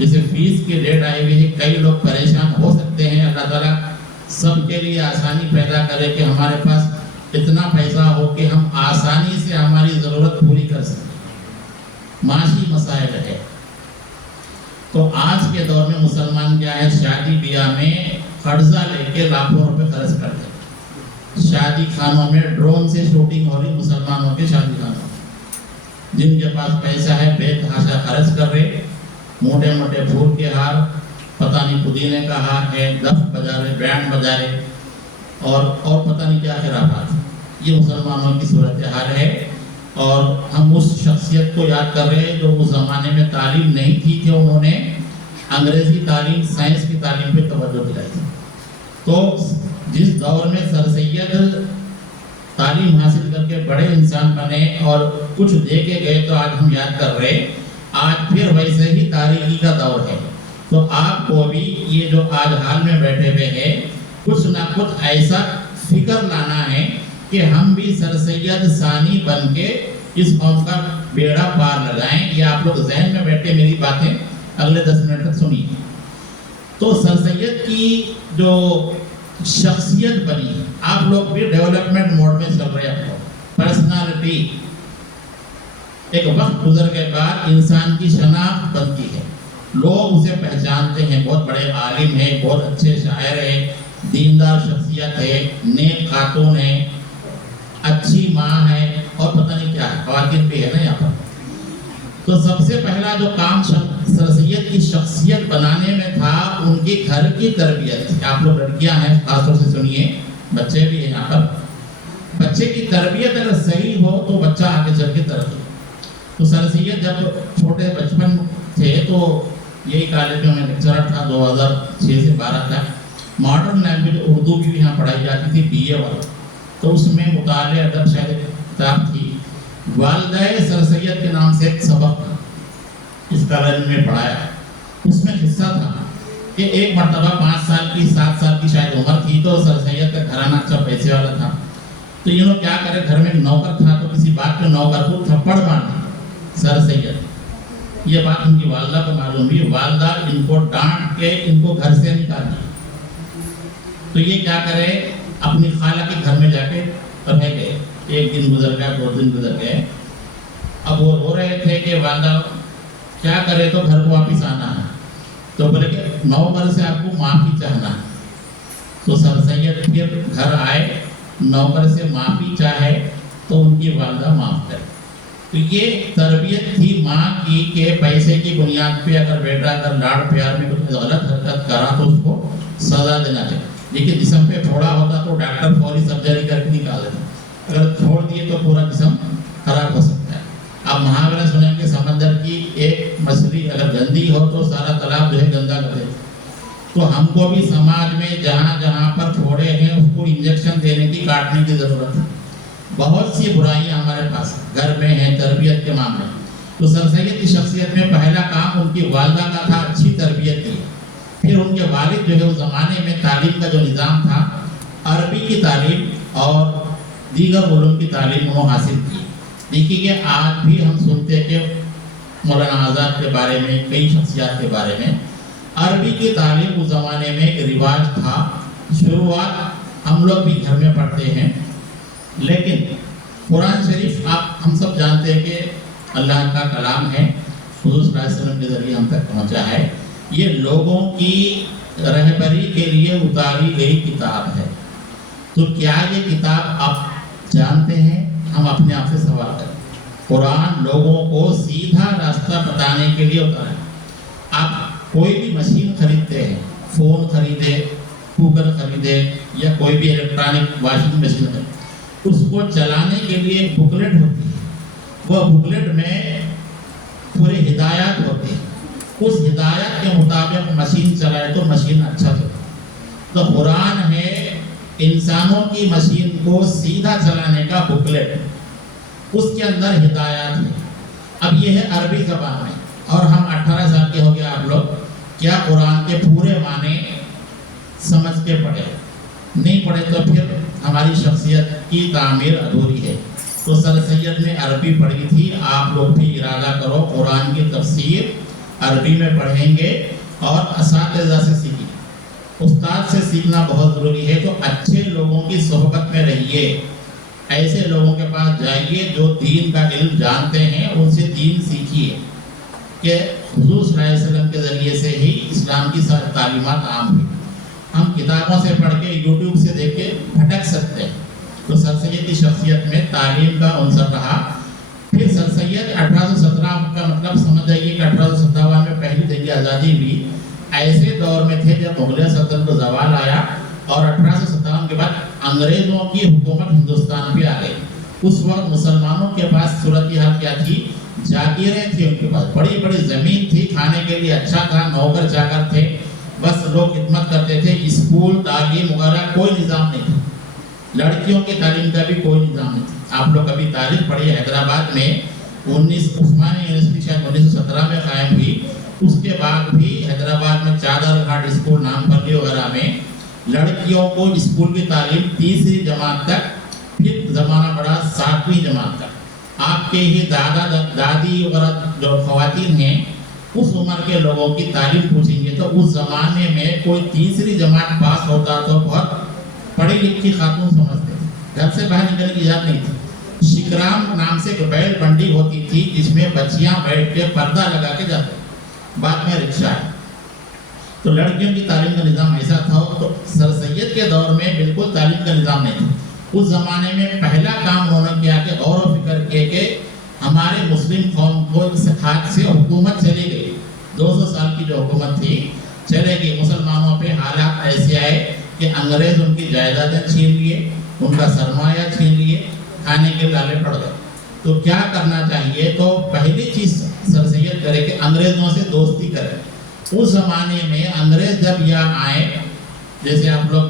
जैसे फीस की डेट आई हुई है, कई लोग परेशान हो सकते हैं। अल्लाह ताला सबके लिए आसानी पैदा करे कि हमारे पास इतना पैसा हो कि हम आसानी से हमारी ज़रूरत पूरी कर सकें। माशी मसाइल है। तो आज के दौर में मुसलमान क्या है, शादी ब्याह में कर्जा लेके लाखों रुपए खर्च करते हैं। शादी खानों में ड्रोन से शूटिंग हो रही मुसलमानों के शादी खानों में। जिनके पास पैसा है बेतहाशा खर्च कर रहे, मोटे मोटे फूल के हार, पता नहीं पुदीने का हार है, दफ बजा रहे, बैंड बजा रहे और पता नहीं क्या खिराफात। ये मुसलमानों की सूरत हाल है। और हम उस शख्सियत को याद कर रहे हैं जो उस ज़माने में तालीम नहीं थी कि उन्होंने अंग्रेज़ी तालीम, साइंस की तालीम पे तवज्जो दिलाई थी। तो जिस दौर में सर सैयद तालीम हासिल करके बड़े इंसान बने और कुछ दे के गए, तो आज हम याद कर रहे हैं, आज फिर वैसे ही तारीकी का दौर है। तो आपको भी ये जो आज हाल में बैठे हुए हैं, कुछ ना कुछ ऐसा फिक्र लाना है कि हम भी सर सैयद सानी बन के इस कौम का बेड़ा पार लगाएं। ये आप लोग जहन में बैठे मेरी बातें अगले 10 मिनट तक सुनिए। तो सर सैयद की जो शख्सियत बनी, आप लोग भी डेवलपमेंट मोड में चल रहे हैं। पर्सनालिटी एक वक्त गुजर के बाद इंसान की शनाख्त बनती है, लोग उसे पहचानते हैं, बहुत बड़े आलिम हैं, बहुत अच्छे शायर हैं, दीनदार शख्सियत है, नेक खातून है, अच्छी माँ है और पता नहीं क्या है, ख़वातीन भी है ना यहाँ पर। तो सबसे पहला जो काम सर सैयद की शख्सियत बनाने में था, उनकी घर की तरबियत थी। आप लोग लड़कियां हैं, खासतौर से सुनिए, बच्चे भी हैं यहाँ पर। बच्चे की तरबियत अगर सही हो तो बच्चा आगे चल के तरक्की। तो सर सैयद जब छोटे बचपन थे तो यही कॉलेज में मैं लेक्चरर था 2006 से 12 तक। मॉडर्न लैंग्वेज उर्दू भी यहाँ पढ़ाई जाती थी, BA वाला। तो उसमें मुताले अदब शायद किताब थी, वालिदाए सर सैयद के नाम से एक सबक इस कॉलेज में पढ़ाया। उसमें किस्सा था कि एक मरतबा 5 साल की 7 साल की शायद उम्र थी, तो सर सैयद का घराना अच्छा पैसे वाला था। तो ये लोग क्या करे, घर में एक नौकर था, तो किसी बात पे नौकर को थप्पड़ मारना सर सैयद। ये बात उनकी वालदा को मालूम हुई, वालदा इनको डांट के इनको घर से निकाल दी। तो ये क्या करे, अपनी खाला के घर में जाके रह गए। एक दिन गुजर गया, 2 दिन गुजर गए। अब वो रो रहे थे कि वालदा क्या करे, तो घर को वापिस आना है। तो बोले कि नौकर से आपको माफ़ी चाहना है। तो सर सैयद फिर घर आए, नौकर से माफ़ी चाहे तो उनकी वालदा माफ़ करे। तो ये तरबियत थी माँ की कि पैसे की बुनियाद पे अगर बेटा अगर लाड़ प्यार में कुछ गलत हरकत करा तो उसको सज़ा देना चाहिए। देखिए जिस्म पे फोड़ा होता तो डॉक्टर फौरी सर्जरी करके निकाल देता, अगर छोड़ दिए तो पूरा जिस्म खराब हो सकता है। आप महावरा सुनेंगे, समंदर की एक मछली अगर गंदी हो तो सारा तालाब जो है गंदा कर देती। तो हमको भी समाज में जहाँ जहाँ पर फोड़े हैं उसको इंजेक्शन देने की, काटने की ज़रूरत है। बहुत सी बुराइयां हमारे पास घर में हैं, तरबियत के मामले। तो सर सैयद की शख्सियत में पहला काम उनकी वालदा का था, अच्छी तरबियत की। फिर उनके वालिद जो है उस ज़माने में तालीम का जो निज़ाम था, अरबी की तालीम और दीगर उलूम की तालीम उन्होंने हासिल की। देखिए कि आज भी हम सुनते हैं कि मौलाना आज़ाद के बारे में, कई शख्सियात के बारे में, अरबी की तालीम उस ज़माने में एक रिवाज था। शुरुआत हम लोग भी घर में पढ़ते हैं, लेकिन कुरान शरीफ आप हम सब जानते हैं कि अल्लाह का कलाम है, हुज़ूर सल्लल्लाहु अलैहि वसल्लम के ज़रिए हम तक पहुंचा है। ये लोगों की रहबरी के लिए उतारी गई किताब है। तो क्या ये किताब आप जानते हैं? हम अपने आप से सवाल करें। कुरान लोगों को सीधा रास्ता बताने के लिए उतारा है। आप कोई भी मशीन खरीदते हैं, फ़ोन खरीदे, कुकर खरीदे या कोई भी इलेक्ट्रॉनिक वॉशिंग मशीन है, उसको चलाने के लिए एक बुकलेट होती है। वह बुकलेट में पूरी हिदायत होती है। उस हिदायत के मुताबिक मशीन चलाए तो मशीन अच्छा चले। तो कुरान है इंसानों की मशीन को सीधा चलाने का बुकलेट, उसके अंदर हिदायत है। अब ये है अरबी ज़बान में, और हम 18 साल के हो गए आप लोग, क्या कुरान के पूरे माने समझ के पढ़े? नहीं पढ़े तो फिर हमारी शख्सियत की तामीर अधूरी है। तो सर सैयद ने अरबी पढ़ी थी। आप लोग भी इरादा करो कुरान की तफसीर عربی میں پڑھیں گے اور اساتذہ سے سیکھیں. استاد سے سیکھنا بہت ضروری ہے. تو اچھے لوگوں کی صحبت میں رہیے, ایسے لوگوں کے پاس جائیے جو دین کا علم جانتے ہیں, ان سے دین سیکھیے کہ حضور صلی اللہ علیہ وسلم کے ذریعے سے ہی اسلام کی ساری تعلیمات عام ہوئی. ہم کتابوں سے پڑھ کے یوٹیوب سے دیکھ کے بھٹک سکتے ہیں. تو سر سید کی شخصیت میں تعلیم کا عنصر رہا. پھر سر سید 1817 کا مطلب سمجھ جائیے کہ 1857 میں پہلی دہلی آزادی ہوئی. ایسے دور میں تھے جب مغلیہ سلطنت کو زوال آیا اور 1857 کے بعد انگریزوں کی حکومت ہندوستان پہ آ گئی. اس وقت مسلمانوں کے پاس صورتحال کیا تھی؟ جاگیریں تھی, ان کے پاس بڑی بڑی زمین تھی, کھانے کے لیے اچھا تھا, نوکر چاکر تھے, بس لوگ خدمت کرتے تھے. اسکول تعلیم وغیرہ کوئی نظام نہیں تھا. لڑکیوں کی تعلیم کا بھی کوئی نظام نہیں تھا. آپ لوگ کبھی تاریخ پڑھیے, حیدرآباد میں عثمانی یونیورسٹی شاید 1917 میں قائم ہوئی. اس کے بعد بھی حیدرآباد میں چادر گھاٹ اسکول, نام پلی وغیرہ میں لڑکیوں کو اسکول کی تعلیم 3ری جماعت تک, پھر زمانہ بڑا 7ویں جماعت تک. آپ کے ہی دادا دادی وغیرہ جو خواتین ہیں اس عمر کے لوگوں کی تعلیم پوچھیں گے تو اس زمانے میں کوئی 3ری جماعت پاس ہوتا تو بہت پڑھی لکھی خاتون سمجھتے تھے. گھر سے باہر نکلنے کی اجازت نہیں تھی. شکرام نام سے ایک بیل بنڈی ہوتی تھی جس میں بچیاں بیٹھ کے پردہ لگا کے جاتے. بعد میں رکشہ ہے. تو لڑکیوں کی تعلیم کا نظام ایسا تھا. تو سر سید کے دور میں بالکل تعلیم کا نظام نہیں تھا. اس زمانے میں پہلا کام انہوں نے کیا کہ غور و فکر کیے کہ ہمارے مسلم قوم کو اس ہاتھ سے حکومت چلی گئی. 200 سال کی جو حکومت تھی چلے گئی. مسلمانوں پہ حالات ایسے آئے کہ انگریز ان کی جائیدادیں چھین لیے, ان کا سرمایہ چھین لیے, کھانے کے لالے پڑ گئے. تو کیا کرنا چاہیے؟ تو پہلی چیز سر سید کرے کہ انگریزوں سے دوستی کرے. اس زمانے میں انگریز جب یہاں آئے, جیسے آپ لوگ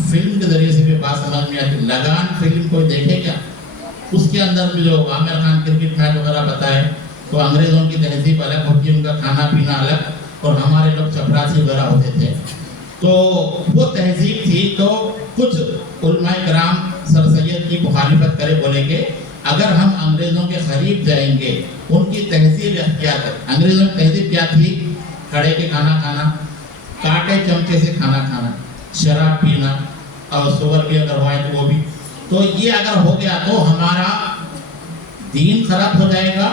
فلم کے ذریعے سے بھی بات سمجھ میں آتی, لگان فلم کوئی دیکھے کیا؟ اس کے اندر بھی جو عامر خان کرکٹ میچ وغیرہ بتائے تو انگریزوں کی تہذیب الگ ہوتی ہے, ان کا کھانا پینا الگ, اور ہمارے لوگ چپراسی وغیرہ ہوتے تھے. تو وہ تہذیب تھی. تو کچھ علماء کرام سر سید کی مخالفت کرے, بولے کہ اگر ہم انگریزوں کے قریب جائیں گے, ان کی تہذیب اختیار کریں. انگریزوں کی تہذیب کیا تھی؟ کھڑے کے کھانا کھانا, کاٹے چمچے سے کھانا کھانا, شراب پینا, اور سور بھی اگر ہوئے تو وہ بھی. تو یہ اگر ہو گیا تو ہمارا دین خراب ہو جائے گا,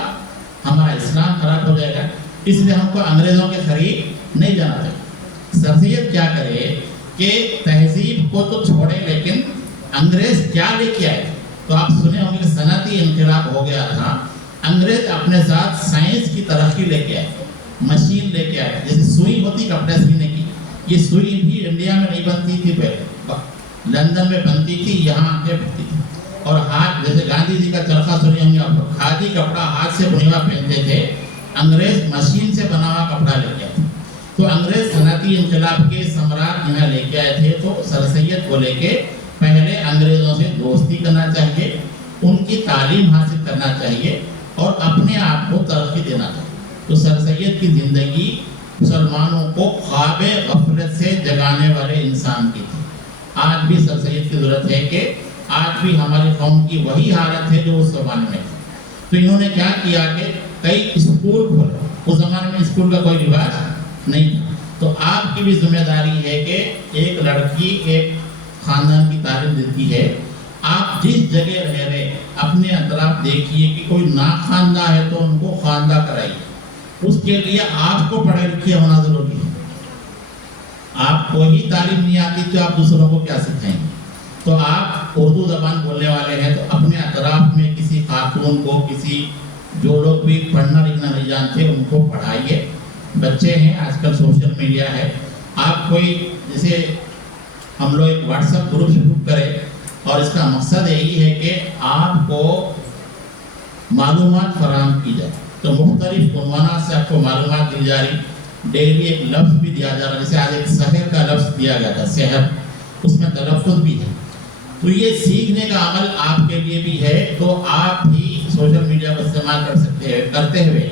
ہمارا اسلام خراب ہو جائے گا. اس لیے ہم کو انگریزوں کے قریب نہیں جانا چاہیے. سر سید کیا کرے کہ تہذیب کو تو چھوڑے, لیکن انگریز کیا لے کے آئے. تو آپ سنے ہوں گے کہ صنعتی انقلاب ہو گیا تھا. انگریز اپنے ساتھ سائنس کی ترقی لے کے آئے, مشین لے کے آئے. جیسے سوئی ہوتی کپڑے سینے کی, یہ سوئی بھی انڈیا میں نہیں بنتی تھی پہلے, لندن میں بنتی تھی, یہاں آ کے بنتی تھی. اور ہاتھ, جیسے گاندھی جی کا چرخہ سنی ہوں گے آپ لوگ, کھادی کپڑا ہاتھ سے بنے ہوا پہنتے تھے. انگریز مشین سے بنا ہوا کپڑا لے کے آئے. تو انگریز صنعتی انقلاب کے ثمرات یہاں لے کے آئے تھے. تو سر سید کو لے کے پہلے انگریزوں سے دوستی کرنا چاہیے, ان کی تعلیم حاصل کرنا چاہیے, اور اپنے آپ کو ترقی دینا چاہیے. تو سر سید کی زندگی مسلمانوں کو خواب غفلت سے جگانے والے انسان کی تھی. آج بھی سر سید کی ضرورت ہے کہ آج بھی ہماری قوم کی وہی حالت ہے جو اس زمانے میں تھی. تو انہوں نے کیا کیا کہ کئی اسکول کھولے. اس زمانے میں اسکول کا کوئی رواج نہیں تھا. تو آپ کی بھی ذمہ داری ہے کہ ایک لڑکی ایک خاندان کی تعلیم دیتی ہے. آپ جس جگہ رہ رہے اپنے اطراف دیکھیے کہ کوئی ناخواندہ ہے تو ان کو خواندہ کرائیے. اس کے لیے آپ کو پڑھے لکھے ہونا ضروری ہے. آپ کو ہی تعلیم نہیں آتی تو آپ دوسروں کو کیا سکھائیں گے؟ تو آپ اردو زبان بولنے والے ہیں تو اپنے اطراف میں کسی خاتون کو, کسی جو لوگ بھی پڑھنا لکھنا نہیں جانتے ان کو پڑھائیے. بچے ہیں, آج کل سوشل میڈیا ہے. آپ کوئی جیسے ہم لوگ ایک واٹس ایپ گروپ شروع کریں, اور اس کا مقصد یہی ہے کہ آپ کو معلومات فراہم کی جائے. تو مختلف عنوانات سے آپ کو معلومات دی جا رہی. ڈیلی ایک لفظ بھی دیا جا رہا ہے. جیسے آج ایک شہر کا لفظ دیا گیا تھا, شہر, اس میں تلفظ بھی ہے. تو یہ سیکھنے کا عمل آپ کے لیے بھی ہے. تو آپ بھی سوشل میڈیا کو استعمال کر سکتے ہیں. کرتے ہوئے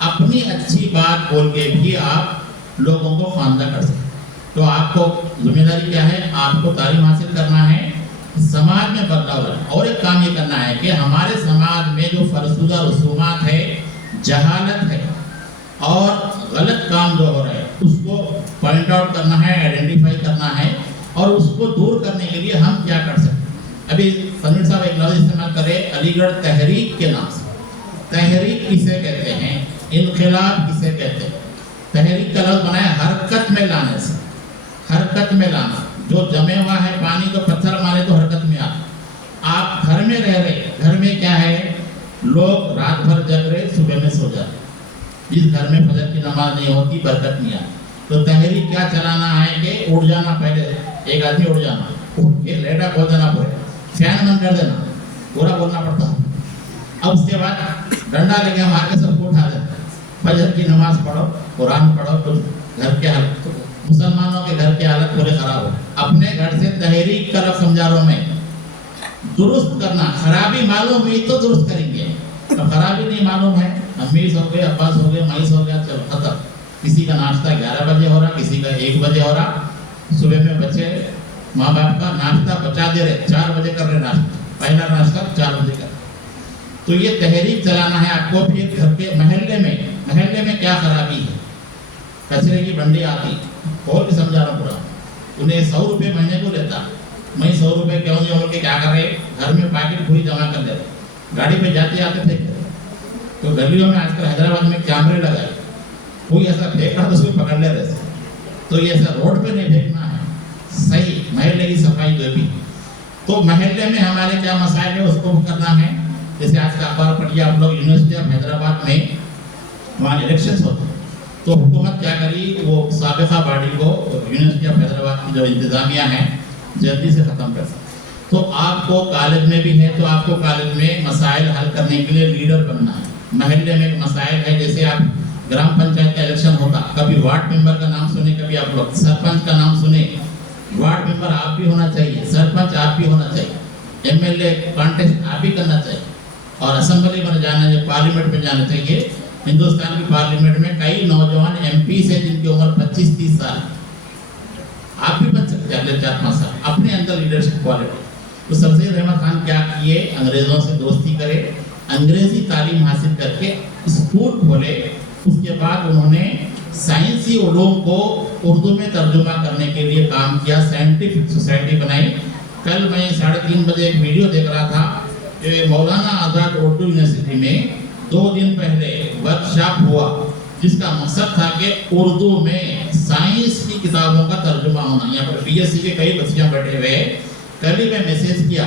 اپنی اچھی بات بول کے بھی آپ لوگوں کو خواندہ کر سکتے. تو آپ کو ذمہ داری کیا ہے؟ آپ کو تعلیم حاصل کرنا ہے, سماج میں بدلاؤ لانا. اور ایک کام یہ کرنا ہے کہ ہمارے سماج میں جو فرسودہ رسومات ہے, جہالت ہے, और गलत काम जो हो रहा है उसको पॉइंट आउट करना है, आइडेंटिफाई करना है और उसको दूर करने के लिए हम क्या कर सकते हैं। अभी तनवीर साहब एक लफ्ज़ इस्तेमाल करें अलीगढ़ तहरीक के नाम से। तहरीक किसे कहते हैं, इनकलाब किसे कहते हैं? तहरीक का लफ्ज़ बनाया हरकत में लाने से, हरकत में लाना। जो जमे हुआ है पानी को पत्थर मारे तो हरकत में आता। आप घर में रह रहे, घर में क्या है, लोग रात भर जग रहे, सुबह में सो जाते। जिस घर में फजर की नमाज नहीं होती बरकत नहीं आती। तो तहरीक क्या चलाना है कि उठ जाना, पहले एक आदमी उठ जाना, उठ के लेटा खोल देना, पूरे फैन बंद कर देना, पूरा बोलना पड़ता है। अब उसके बाद डंडा लेके हम आके सबको उठा देते, फजर की नमाज पढ़ो, कुरान पढ़ो, तो घर के हालत, मुसलमानों के घर की हालत पूरे खराब हो। अपने घर से तहरीक का लफ्ज़ समझा रहा हूं मैं, दुरुस्त करना। खराबी मालूम हुई तो दुरुस्त करेंगे, तो खराबी नहीं मालूम है, अम्मी हो गए, अब्बास हो गए, माईस हो गया, चलो खत्म। किसी का नाश्ता 11 बजे हो रहा, किसी का 1 बजे हो रहा। सुबह में बच्चे माँ बाप का नाश्ता बचा दे रहे, 4 बजे कर रहे नाश्ता, पहला नाश्ता 4 बजे कर। तो ये तहरीक चलाना है आपको। फिर घर के महल्ले में क्या खराबी है, कचरे की बंडी आती, और भी समझा रहा पूरा, उन्हें 100 रुपये महीने को लेता, मैं 100 रुपये क्यों नहीं बोल के क्या कर रहे, घर में पैकेट पूरी जमा कर देते, गाड़ी पे जाते आते फेंक देते। तो गलियों में आजकल हैदराबाद में कैमरे लगाए, कोई ऐसा फेंक रहा तो उसको पकड़ ले रहे। तो ये ऐसा रोड पे नहीं फेंकना है, सही महल्ले की सफाई जो भी। तो महल्ले में हमारे क्या मसाइल है उसको करना है। जैसे आज का अखबार पढ़िए आप लोग, यूनिवर्सिटी ऑफ हैदराबाद में वहाँ इलेक्शन होते, तो हुकूमत क्या करी, वो साबिका बॉडी को यूनिवर्सिटी ऑफ हैदराबाद की जो इंतजामिया है जल्दी से ख़त्म कर सकते। तो आपको कॉलेज में भी है, तो आपको कॉलेज में मसाइल हल करने के लिए लीडर बनना है। महल्ले में मसाइल है, जैसे आप ग्राम पंचायत का इलेक्शन होता, कभी वार्ड मेंबर का नाम सुने, कभी आप लोग सरपंच का नाम सुने। वार्ड मेंबर आप भी होना चाहिए, सरपंच आप भी होना चाहिए, एमएलए कॉन्टेस्ट आप भी करना चाहिए, और असेंबली में जाना चाहिए, पार्लियामेंट में जाना चाहिए। हिंदुस्तान की पार्लियामेंट में कई नौजवान एमपी से जिनकी उम्र 25-30 साल, आप भी बन सकते हैं अगले 4-5 साल, अपने अंदर लीडरशिप क्वालिटी। तो सरसैयद अहमद खान क्या किए, अंग्रेजों से दोस्ती करे, अंग्रेजी तालीम हासिल करके स्कूल खोले। उसके बाद उन्होंने साइंसी उलूम को उर्दू में तर्जुमा करने के लिए काम किया, साइंटिफिक सोसाइटी बनाई। कल मैं 3:30 बजे एक वीडियो देख रहा था कि मौलाना आज़ाद उर्दू यूनिवर्सिटी में 2 दिन पहले वर्कशॉप हुआ, जिसका मकसद था कि उर्दू में साइंस की किताबों का तर्जुमा होना। यहाँ पर बीएससी के कई बच्चियाँ बैठे हुए, कल ही मैं मैसेज किया,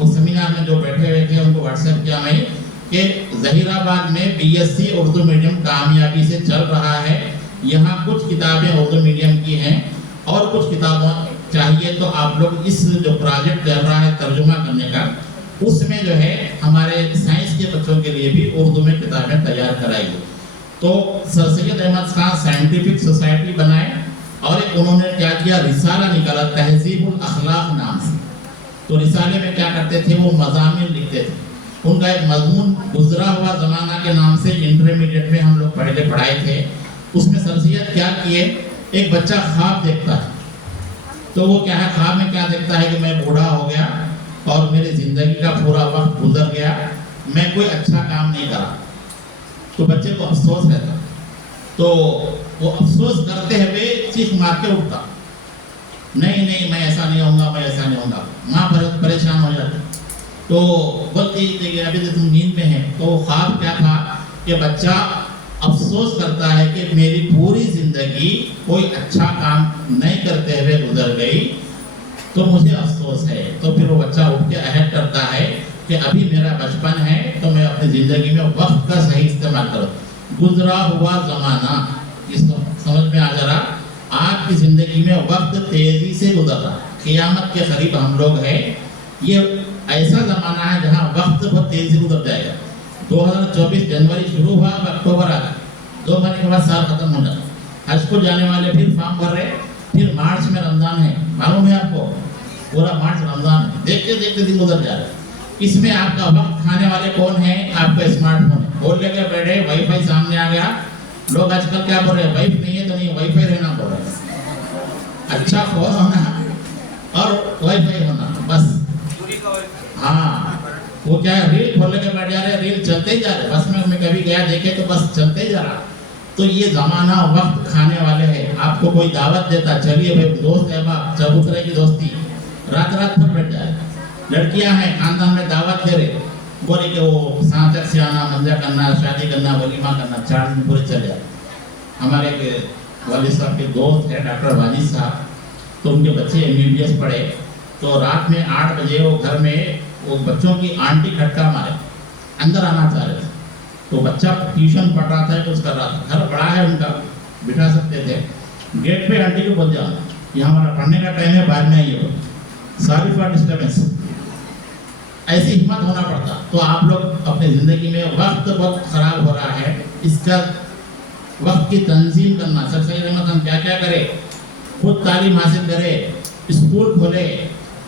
उस सेमिनार में जो बैठे हुए थे उनको व्हाट्सएप किया मैं कि जहीराबाद में बीएससी उर्दू मीडियम कामयाबी से चल रहा है। यहाँ कुछ किताबें उर्दू मीडियम की हैं और कुछ किताबें चाहिए, तो आप लोग इस जो प्रोजेक्ट चल रहा है तर्जुमा करने का, उसमें जो है हमारे साइंस के बच्चों के लिए भी उर्दू में किताबें तैयार कराइए। तो सरसैयद अहमद खान साइंटिफिक सोसाइटी बनाए और एक उन्होंने क्या किया, रिसाला निकाला तहजीबुल अखलाक नाम से। तो रिसाले में क्या करते थे, वो मज़ामीन लिखते थे। उनका एक मजमून गुजरा हुआ ज़माना के नाम से इंटरमीडिएट में हम लोग पहले पढ़ाए थे। उसमें सरसैयद क्या किए, एक बच्चा ख्वाब देखता है, तो वो क्या है, ख्वाब में क्या देखता है कि मैं बूढ़ा हो गया और मेरी ज़िंदगी का पूरा वक्त गुजर गया, मैं कोई अच्छा काम नहीं करा। तो बच्चे को अफसोस रहता, तो वो अफसोस करते हुए चीख मार के उठता, नहीं नहीं मैं ऐसा नहीं होऊंगा, मैं ऐसा नहीं होऊंगा। माँ परेशान हो जाती, तो बोलती कि अभी तो तुम नींद में है। तो ख्वाब क्या था कि बच्चा अफसोस करता है कि मेरी पूरी ज़िंदगी कोई अच्छा काम नहीं करते हुए गुजर गई, तो मुझे अफसोस है। तो फिर वो बच्चा उठ के अहद करता है कि अभी मेरा बचपन है, तो मैं अपनी ज़िंदगी में वक्त का सही इस्तेमाल करूँ। गुजरा हुआ ज़माना, इसको समझ में आ जा रहा, आपकी ज़िंदगी में वक्त तेज़ी से गुजर रहा, क़यामत के करीब हम लोग हैं। ये ऐसा ज़माना है जहाँ वक्त बहुत तेज़ी से गुजर जाएगा। 2024 जनवरी शुरू हुआ, अक्टूबर आ गया, 2 महीने के बाद साल खत्म हो जाता। हज को जाने वाले फिर फॉर्म भर रहे, फिर मार्च में रमज़ान है, मालूम है आपको, पूरा मार्च रमज़ान है। देखते देखते दिन गुजर जा रहा है। इसमें आपका वक्त खाने वाले कौन है, आपका स्मार्टफोन है। खोल लेके बैठे, वाईफाई सामने आ गया। लोग आजकल क्या बोल रहे हैं, वाइफ नहीं है तो नहीं, वाईफाई रहना बोल रहे हैं। अच्छा फोन होना और वाईफाई होना, बस। हाँ, वो क्या है, रील खोल के बैठ जा रहे, रील चलते ही जा रहे। बस में कभी गया देखे तो बस चलते ही जा रहा। तो ये ज़माना वक्त खाने वाले है। आपको कोई दावत देता, चलिए भाई दोस्त है बाप, चबूतरे की दोस्ती, रात रात भर बैठ जाए। लड़कियां हैं खानदान में दावत दे रहे, बोले कि वो सांचक से आना, मंजा करना, शादी करना, वलीमा करना, 4 दिन पूरे चले जाए। हमारे वालिद साहब के दोस्त है डॉक्टर वाजिद साहब, तो उनके बच्चे MBBS पढ़े, तो रात में 8 बजे वो घर में वो बच्चों की आंटी खटका मारे, अंदर आना चाह रहे थे। तो बच्चा ट्यूशन पढ़ रहा था, कुछ कर रहा था, घर बड़ा है उनका, बिठा सकते थे। गेट पे आंटी को बोल जाओ, ये हमारा पढ़ने का टाइम है, बाद में आइए, सॉरी फॉर डिस्टर्बेंस। ऐसी हिम्मत होना पड़ता। तो आप लोग अपनी ज़िंदगी में वक्त बहुत ख़राब हो रहा है, इसका वक्त की तंजीम करना। सर सैयद अहमद खान क्या क्या करे, खुद तालीम हासिल करे, स्कूल खोले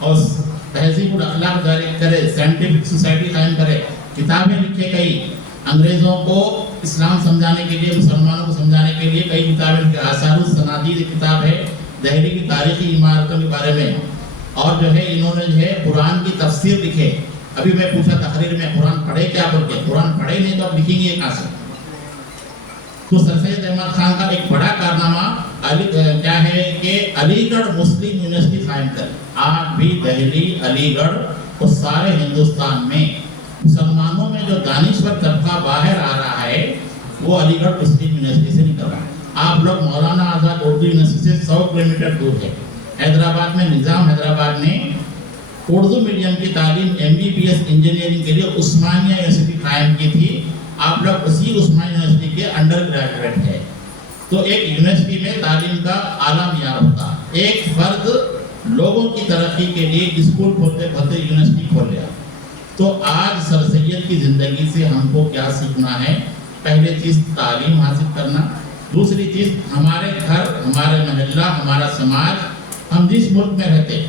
और तहजीब अखलाक जारी करे, साइंटिफिक सोसाइटी कायम करे, किताबें लिखे, कई अंग्रेज़ों को इस्लाम समझाने के लिए, मुसलमानों को समझाने के लिए कई किताबें लिखे। आसारुस सनादीद किताब है दिल्ली की तारीखी इमारतों के बारे में, और जो है इन्होंने जो है कुरान की तफसीर लिखे। अभी मैं पूछा तकरीर में, कुरान पढ़े क्या बोल के, कुरान पढ़े नहीं तो आप लिखेंगे कहाँ से। तो सर सैयद अहमद खान का एक बड़ा कारनामा क्या है कि अलीगढ़ मुस्लिम यूनिवर्सिटी कायम कर। आज भी दिल्ली, अलीगढ़ और सारे हिंदुस्तान में मुसलमानों में जो दानिश्वर तबका बाहर आ रहा है, वो अलीगढ़ मुस्लिम यूनिवर्सिटी से निकल रहा है। आप लोग मौलाना आज़ाद उर्दू यूनिवर्सिटी से 100 किलोमीटर दूर है। हैदराबाद में निज़ाम हैदराबाद ने उर्दू मीडियम की तालीम MBBS इंजीनियरिंग के लिए उस्मानिया यूनिवर्सिटी कायम की थी। आप लोग उसी उस्मानिया यूनिवर्सिटी के अंडर ग्रेजुएट है। तो एक यूनिवर्सिटी में तालीम का आला मियार होता। एक फर्द लोगों की तरक्की के लिए स्कूल खोलते खोलते यूनिवर्सिटी खोल लिया। तो आज सर सैयद की ज़िंदगी से हमको क्या सीखना है? पहले चीज़ तालीम हासिल करना, दूसरी चीज़ हमारे घर, हमारे मोहल्ला, हमारा समाज, हम जिस मुल्क में रहते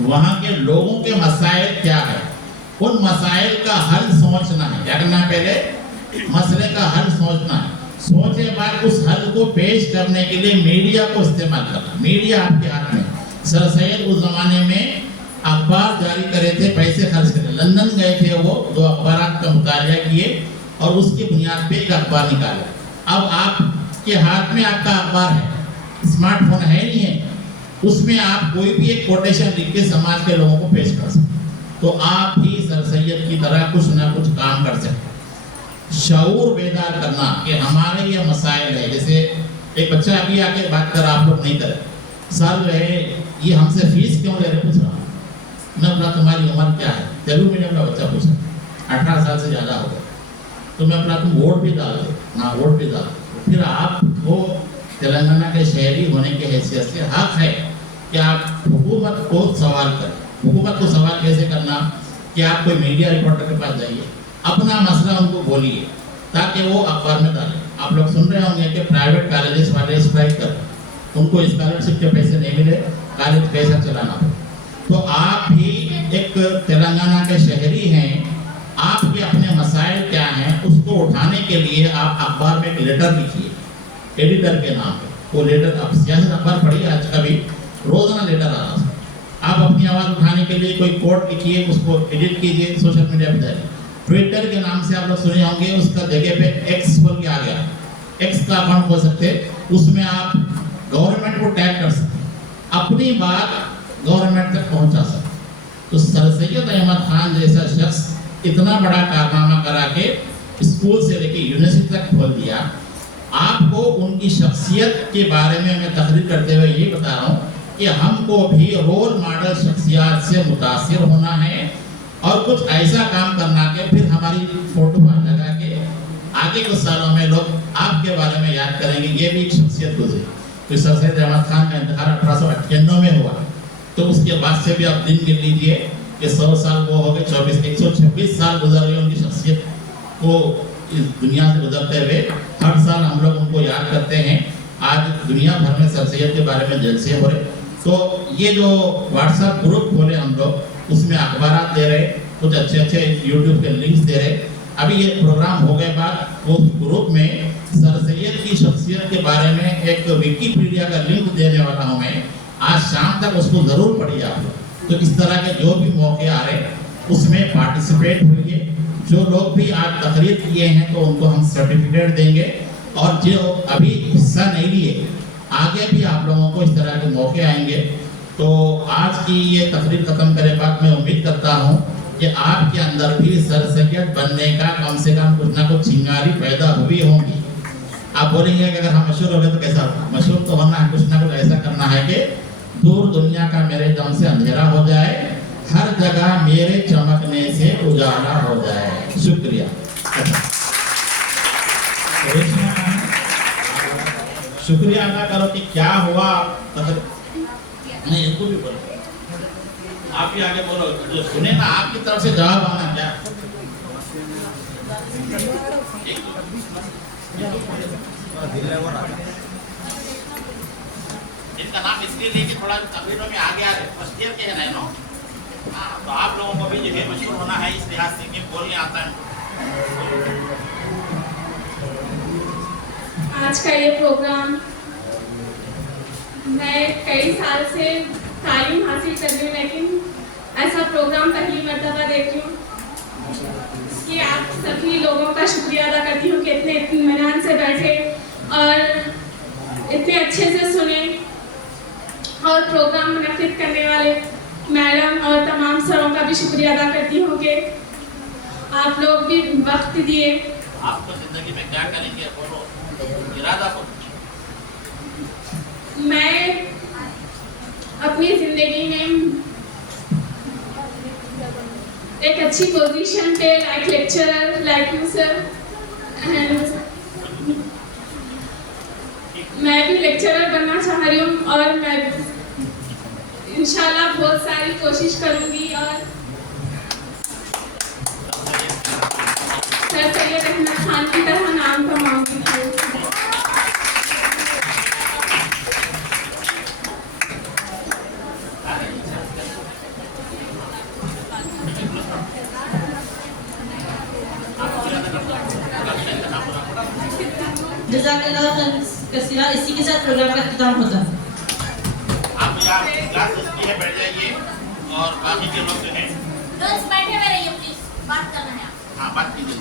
वहाँ के लोगों के मसाइल क्या है, उन मसाइल का हल सोचना है। क्या करना है? पहले मसले का हल सोचना है। सोचे बाद उस हल को पेश करने के लिए मीडिया को इस्तेमाल करना। मीडिया आपके हाथ में। सर सैयद उस ज़माने में अखबार जारी करे थे, पैसे खर्च करे, लंदन गए थे, वो 2 अखबारात का मुतालिया किए और उसकी बुनियाद पे एक अखबार निकाला। अब आपके हाथ में आपका अखबार है, स्मार्टफोन है नहीं है, उसमें आप कोई भी एक कोटेशन लिख के समाज के लोगों को पेश कर सकते। तो आप भी सर सैयद की तरह कुछ ना कुछ काम कर सकते। शऊर बेदार करना कि हमारे ये मसाइल है। जैसे एक बच्चा अभी आके बात कर, आप लोग नहीं करें, सर जो है ये हमसे फीस क्यों ले रहे, पूछ रहा हूँ। मैं बोला तुम्हारी उम्र क्या है? तेलुगु मीडियम का बच्चा पूछा, 18 साल से ज़्यादा हो गया। तो मैं अपना तुम वोट भी डाल दो। हाँ वोट भी डाल दो। फिर आपको तेलंगाना के शहरी होने की हैसियत से हक है कि आप हुकूमत को सवाल करें। हुकूमत को सवाल कैसे करना कि आप कोई मीडिया रिपोर्टर के पास जाइए, अपना मसला उनको बोलिए ताकि वो अखबार में डालें। आप लोग सुन रहे होंगे कि प्राइवेट कॉलेजेस वाले स्ट्राइक कर, उनको स्कॉलरशिप के पैसे नहीं मिले, कॉलेज कैसा चलाना पड़े। तो आप भी एक तेलंगाना के शहरी हैं, आपके अपने मसाइल क्या हैं उसको उठाने के लिए आप अखबार में एक लेटर लिखिए एडिटर के नाम पे। वो लेटर, आप सियासत अखबार पढ़िए, आज का भी रोजाना लेटर आ रहा था। आप अपनी आवाज़ उठाने के लिए कोई कोट लिखिए, उसको एडिट कीजिए, सोशल मीडिया पे डालिए। ट्विटर के नाम से आप लोग सुने होंगे, उसका जगह पे एक्स बोल के आ गया, एक्स का अकाउंट खोल सकते, उसमें आप गवर्नमेंट को टैग कर सकते, अपनी बात गवर्नमेंट तक पहुंचा सकते। तो सर सैयद अहमद खान जैसा शख्स इतना बड़ा कारनामा करा के स्कूल से लेके यूनिवर्सिटी तक खोल दिया। आपको उनकी शख्सियत के बारे में मैं तकरीर करते हुए ये बता रहा हूँ कि हमको भी रोल मॉडल शख्सियत से मुतासिर होना है और कुछ ऐसा काम करना कि फिर हमारी फोटो लगा के आगे कुछ सालों में लोग आपके बारे में याद करेंगे, ये भी एक शख्सियत गुजरी। तो सर सैयद अहमद खान का इंतखाब 1898 में हुआ, तो उसके बाद से भी आप दिन गिन लीजिए कि 100 साल वो हो गए, 126 साल गुजर गए उनकी शख्सियत को इस दुनिया से गुजरते हुए। हर साल हम लोग उनको याद करते हैं। आज दुनिया भर में सर सैयद के बारे में जलसे हो रहे। तो ये जो व्हाट्सएप ग्रुप खोले हम लोग, उसमें अखबार दे रहे, कुछ अच्छे अच्छे यूट्यूब के लिंक्स दे रहे। अभी ये प्रोग्राम हो गए बाद वो ग्रुप में सर सैयद की शख्सियत के बारे में एक विकीपीडिया का लिंक देने वाला हूँ मैं। आज शाम तक उसको ज़रूर पढ़िए आप लोग। तो इस तरह के जो भी मौके आ रहे उसमें पार्टिसिपेट हुए। जो लोग भी आज तकरीर किए हैं तो उनको हम सर्टिफिकेट देंगे और जो अभी हिस्सा नहीं लिए, आगे भी आप लोगों को इस तरह के मौके आएंगे। तो आज की ये तकरीर खत्म करे बाद मैं उम्मीद करता हूँ कि आपके अंदर भी सर सैयद बनने का कम से कम कुछ ना कुछ चिंगारी पैदा हुई होगी। आप बोलेंगे कि अगर हम मशहूर हो गए तो कैसा होगा? मशहूर तो होना है, कुछ ना कुछ ऐसा करना है कि दूर दुनिया का मेरे दम से अंधेरा हो जाए, हर जगह मेरे चमकने से उजाला हो जाए। शुक्रिया। शुक्रिया अदा करो कि क्या हुआ। नहीं, इनको भी बोलो, आप ही आगे बोलो, जो सुने ना आपकी तरफ से जवाब आना क्या। इनका नाम इसलिए लेके थोड़ा तकरीरों में आगे आ रहे, फर्स्ट ईयर के है ना, तो आप लोगों को भी जो है मशहूर होना है इस लिहाज से कि बोलने आता है। आज का ये प्रोग्राम मैं कई साल से तालीम हासिल कर रही हूँ, लेकिन ऐसा प्रोग्राम पहली मर्तबा देख रही हूँ। कि आप सभी लोगों का शुक्रिया अदा करती हूँ कि इतने इत्मीनान से बैठे और इतने अच्छे से सुने, और प्रोग्राम मुनक्किद करने वाले मैडम और तमाम सरों का भी शुक्रिया अदा करती हूँ कि आप लोग भी वक्त दिए। आपको जिंदगी में क्या करेंगे बोलो, इरादा करो। मैं अपनी जिंदगी में एक अच्छी पोजीशन पे like lecturer like you sir, मैं भी लेक्चरर बनना चाह रही हूँ और मैं इंशाल्लाह बहुत सारी कोशिश करूँगी और सर सैयद अहमद खान की तरह नाम कमाऊँगी। जज़ाकल्लाह कसीरा। इसी के साथ प्रोग्राम का इख्तिताम होता है। आप यहाँ क्लास है, बैठ जाइए और बाकी के लोग जो हैं दोस्त बैठे हुए रहिए प्लीज, बात करना है। हाँ बात कीजिए।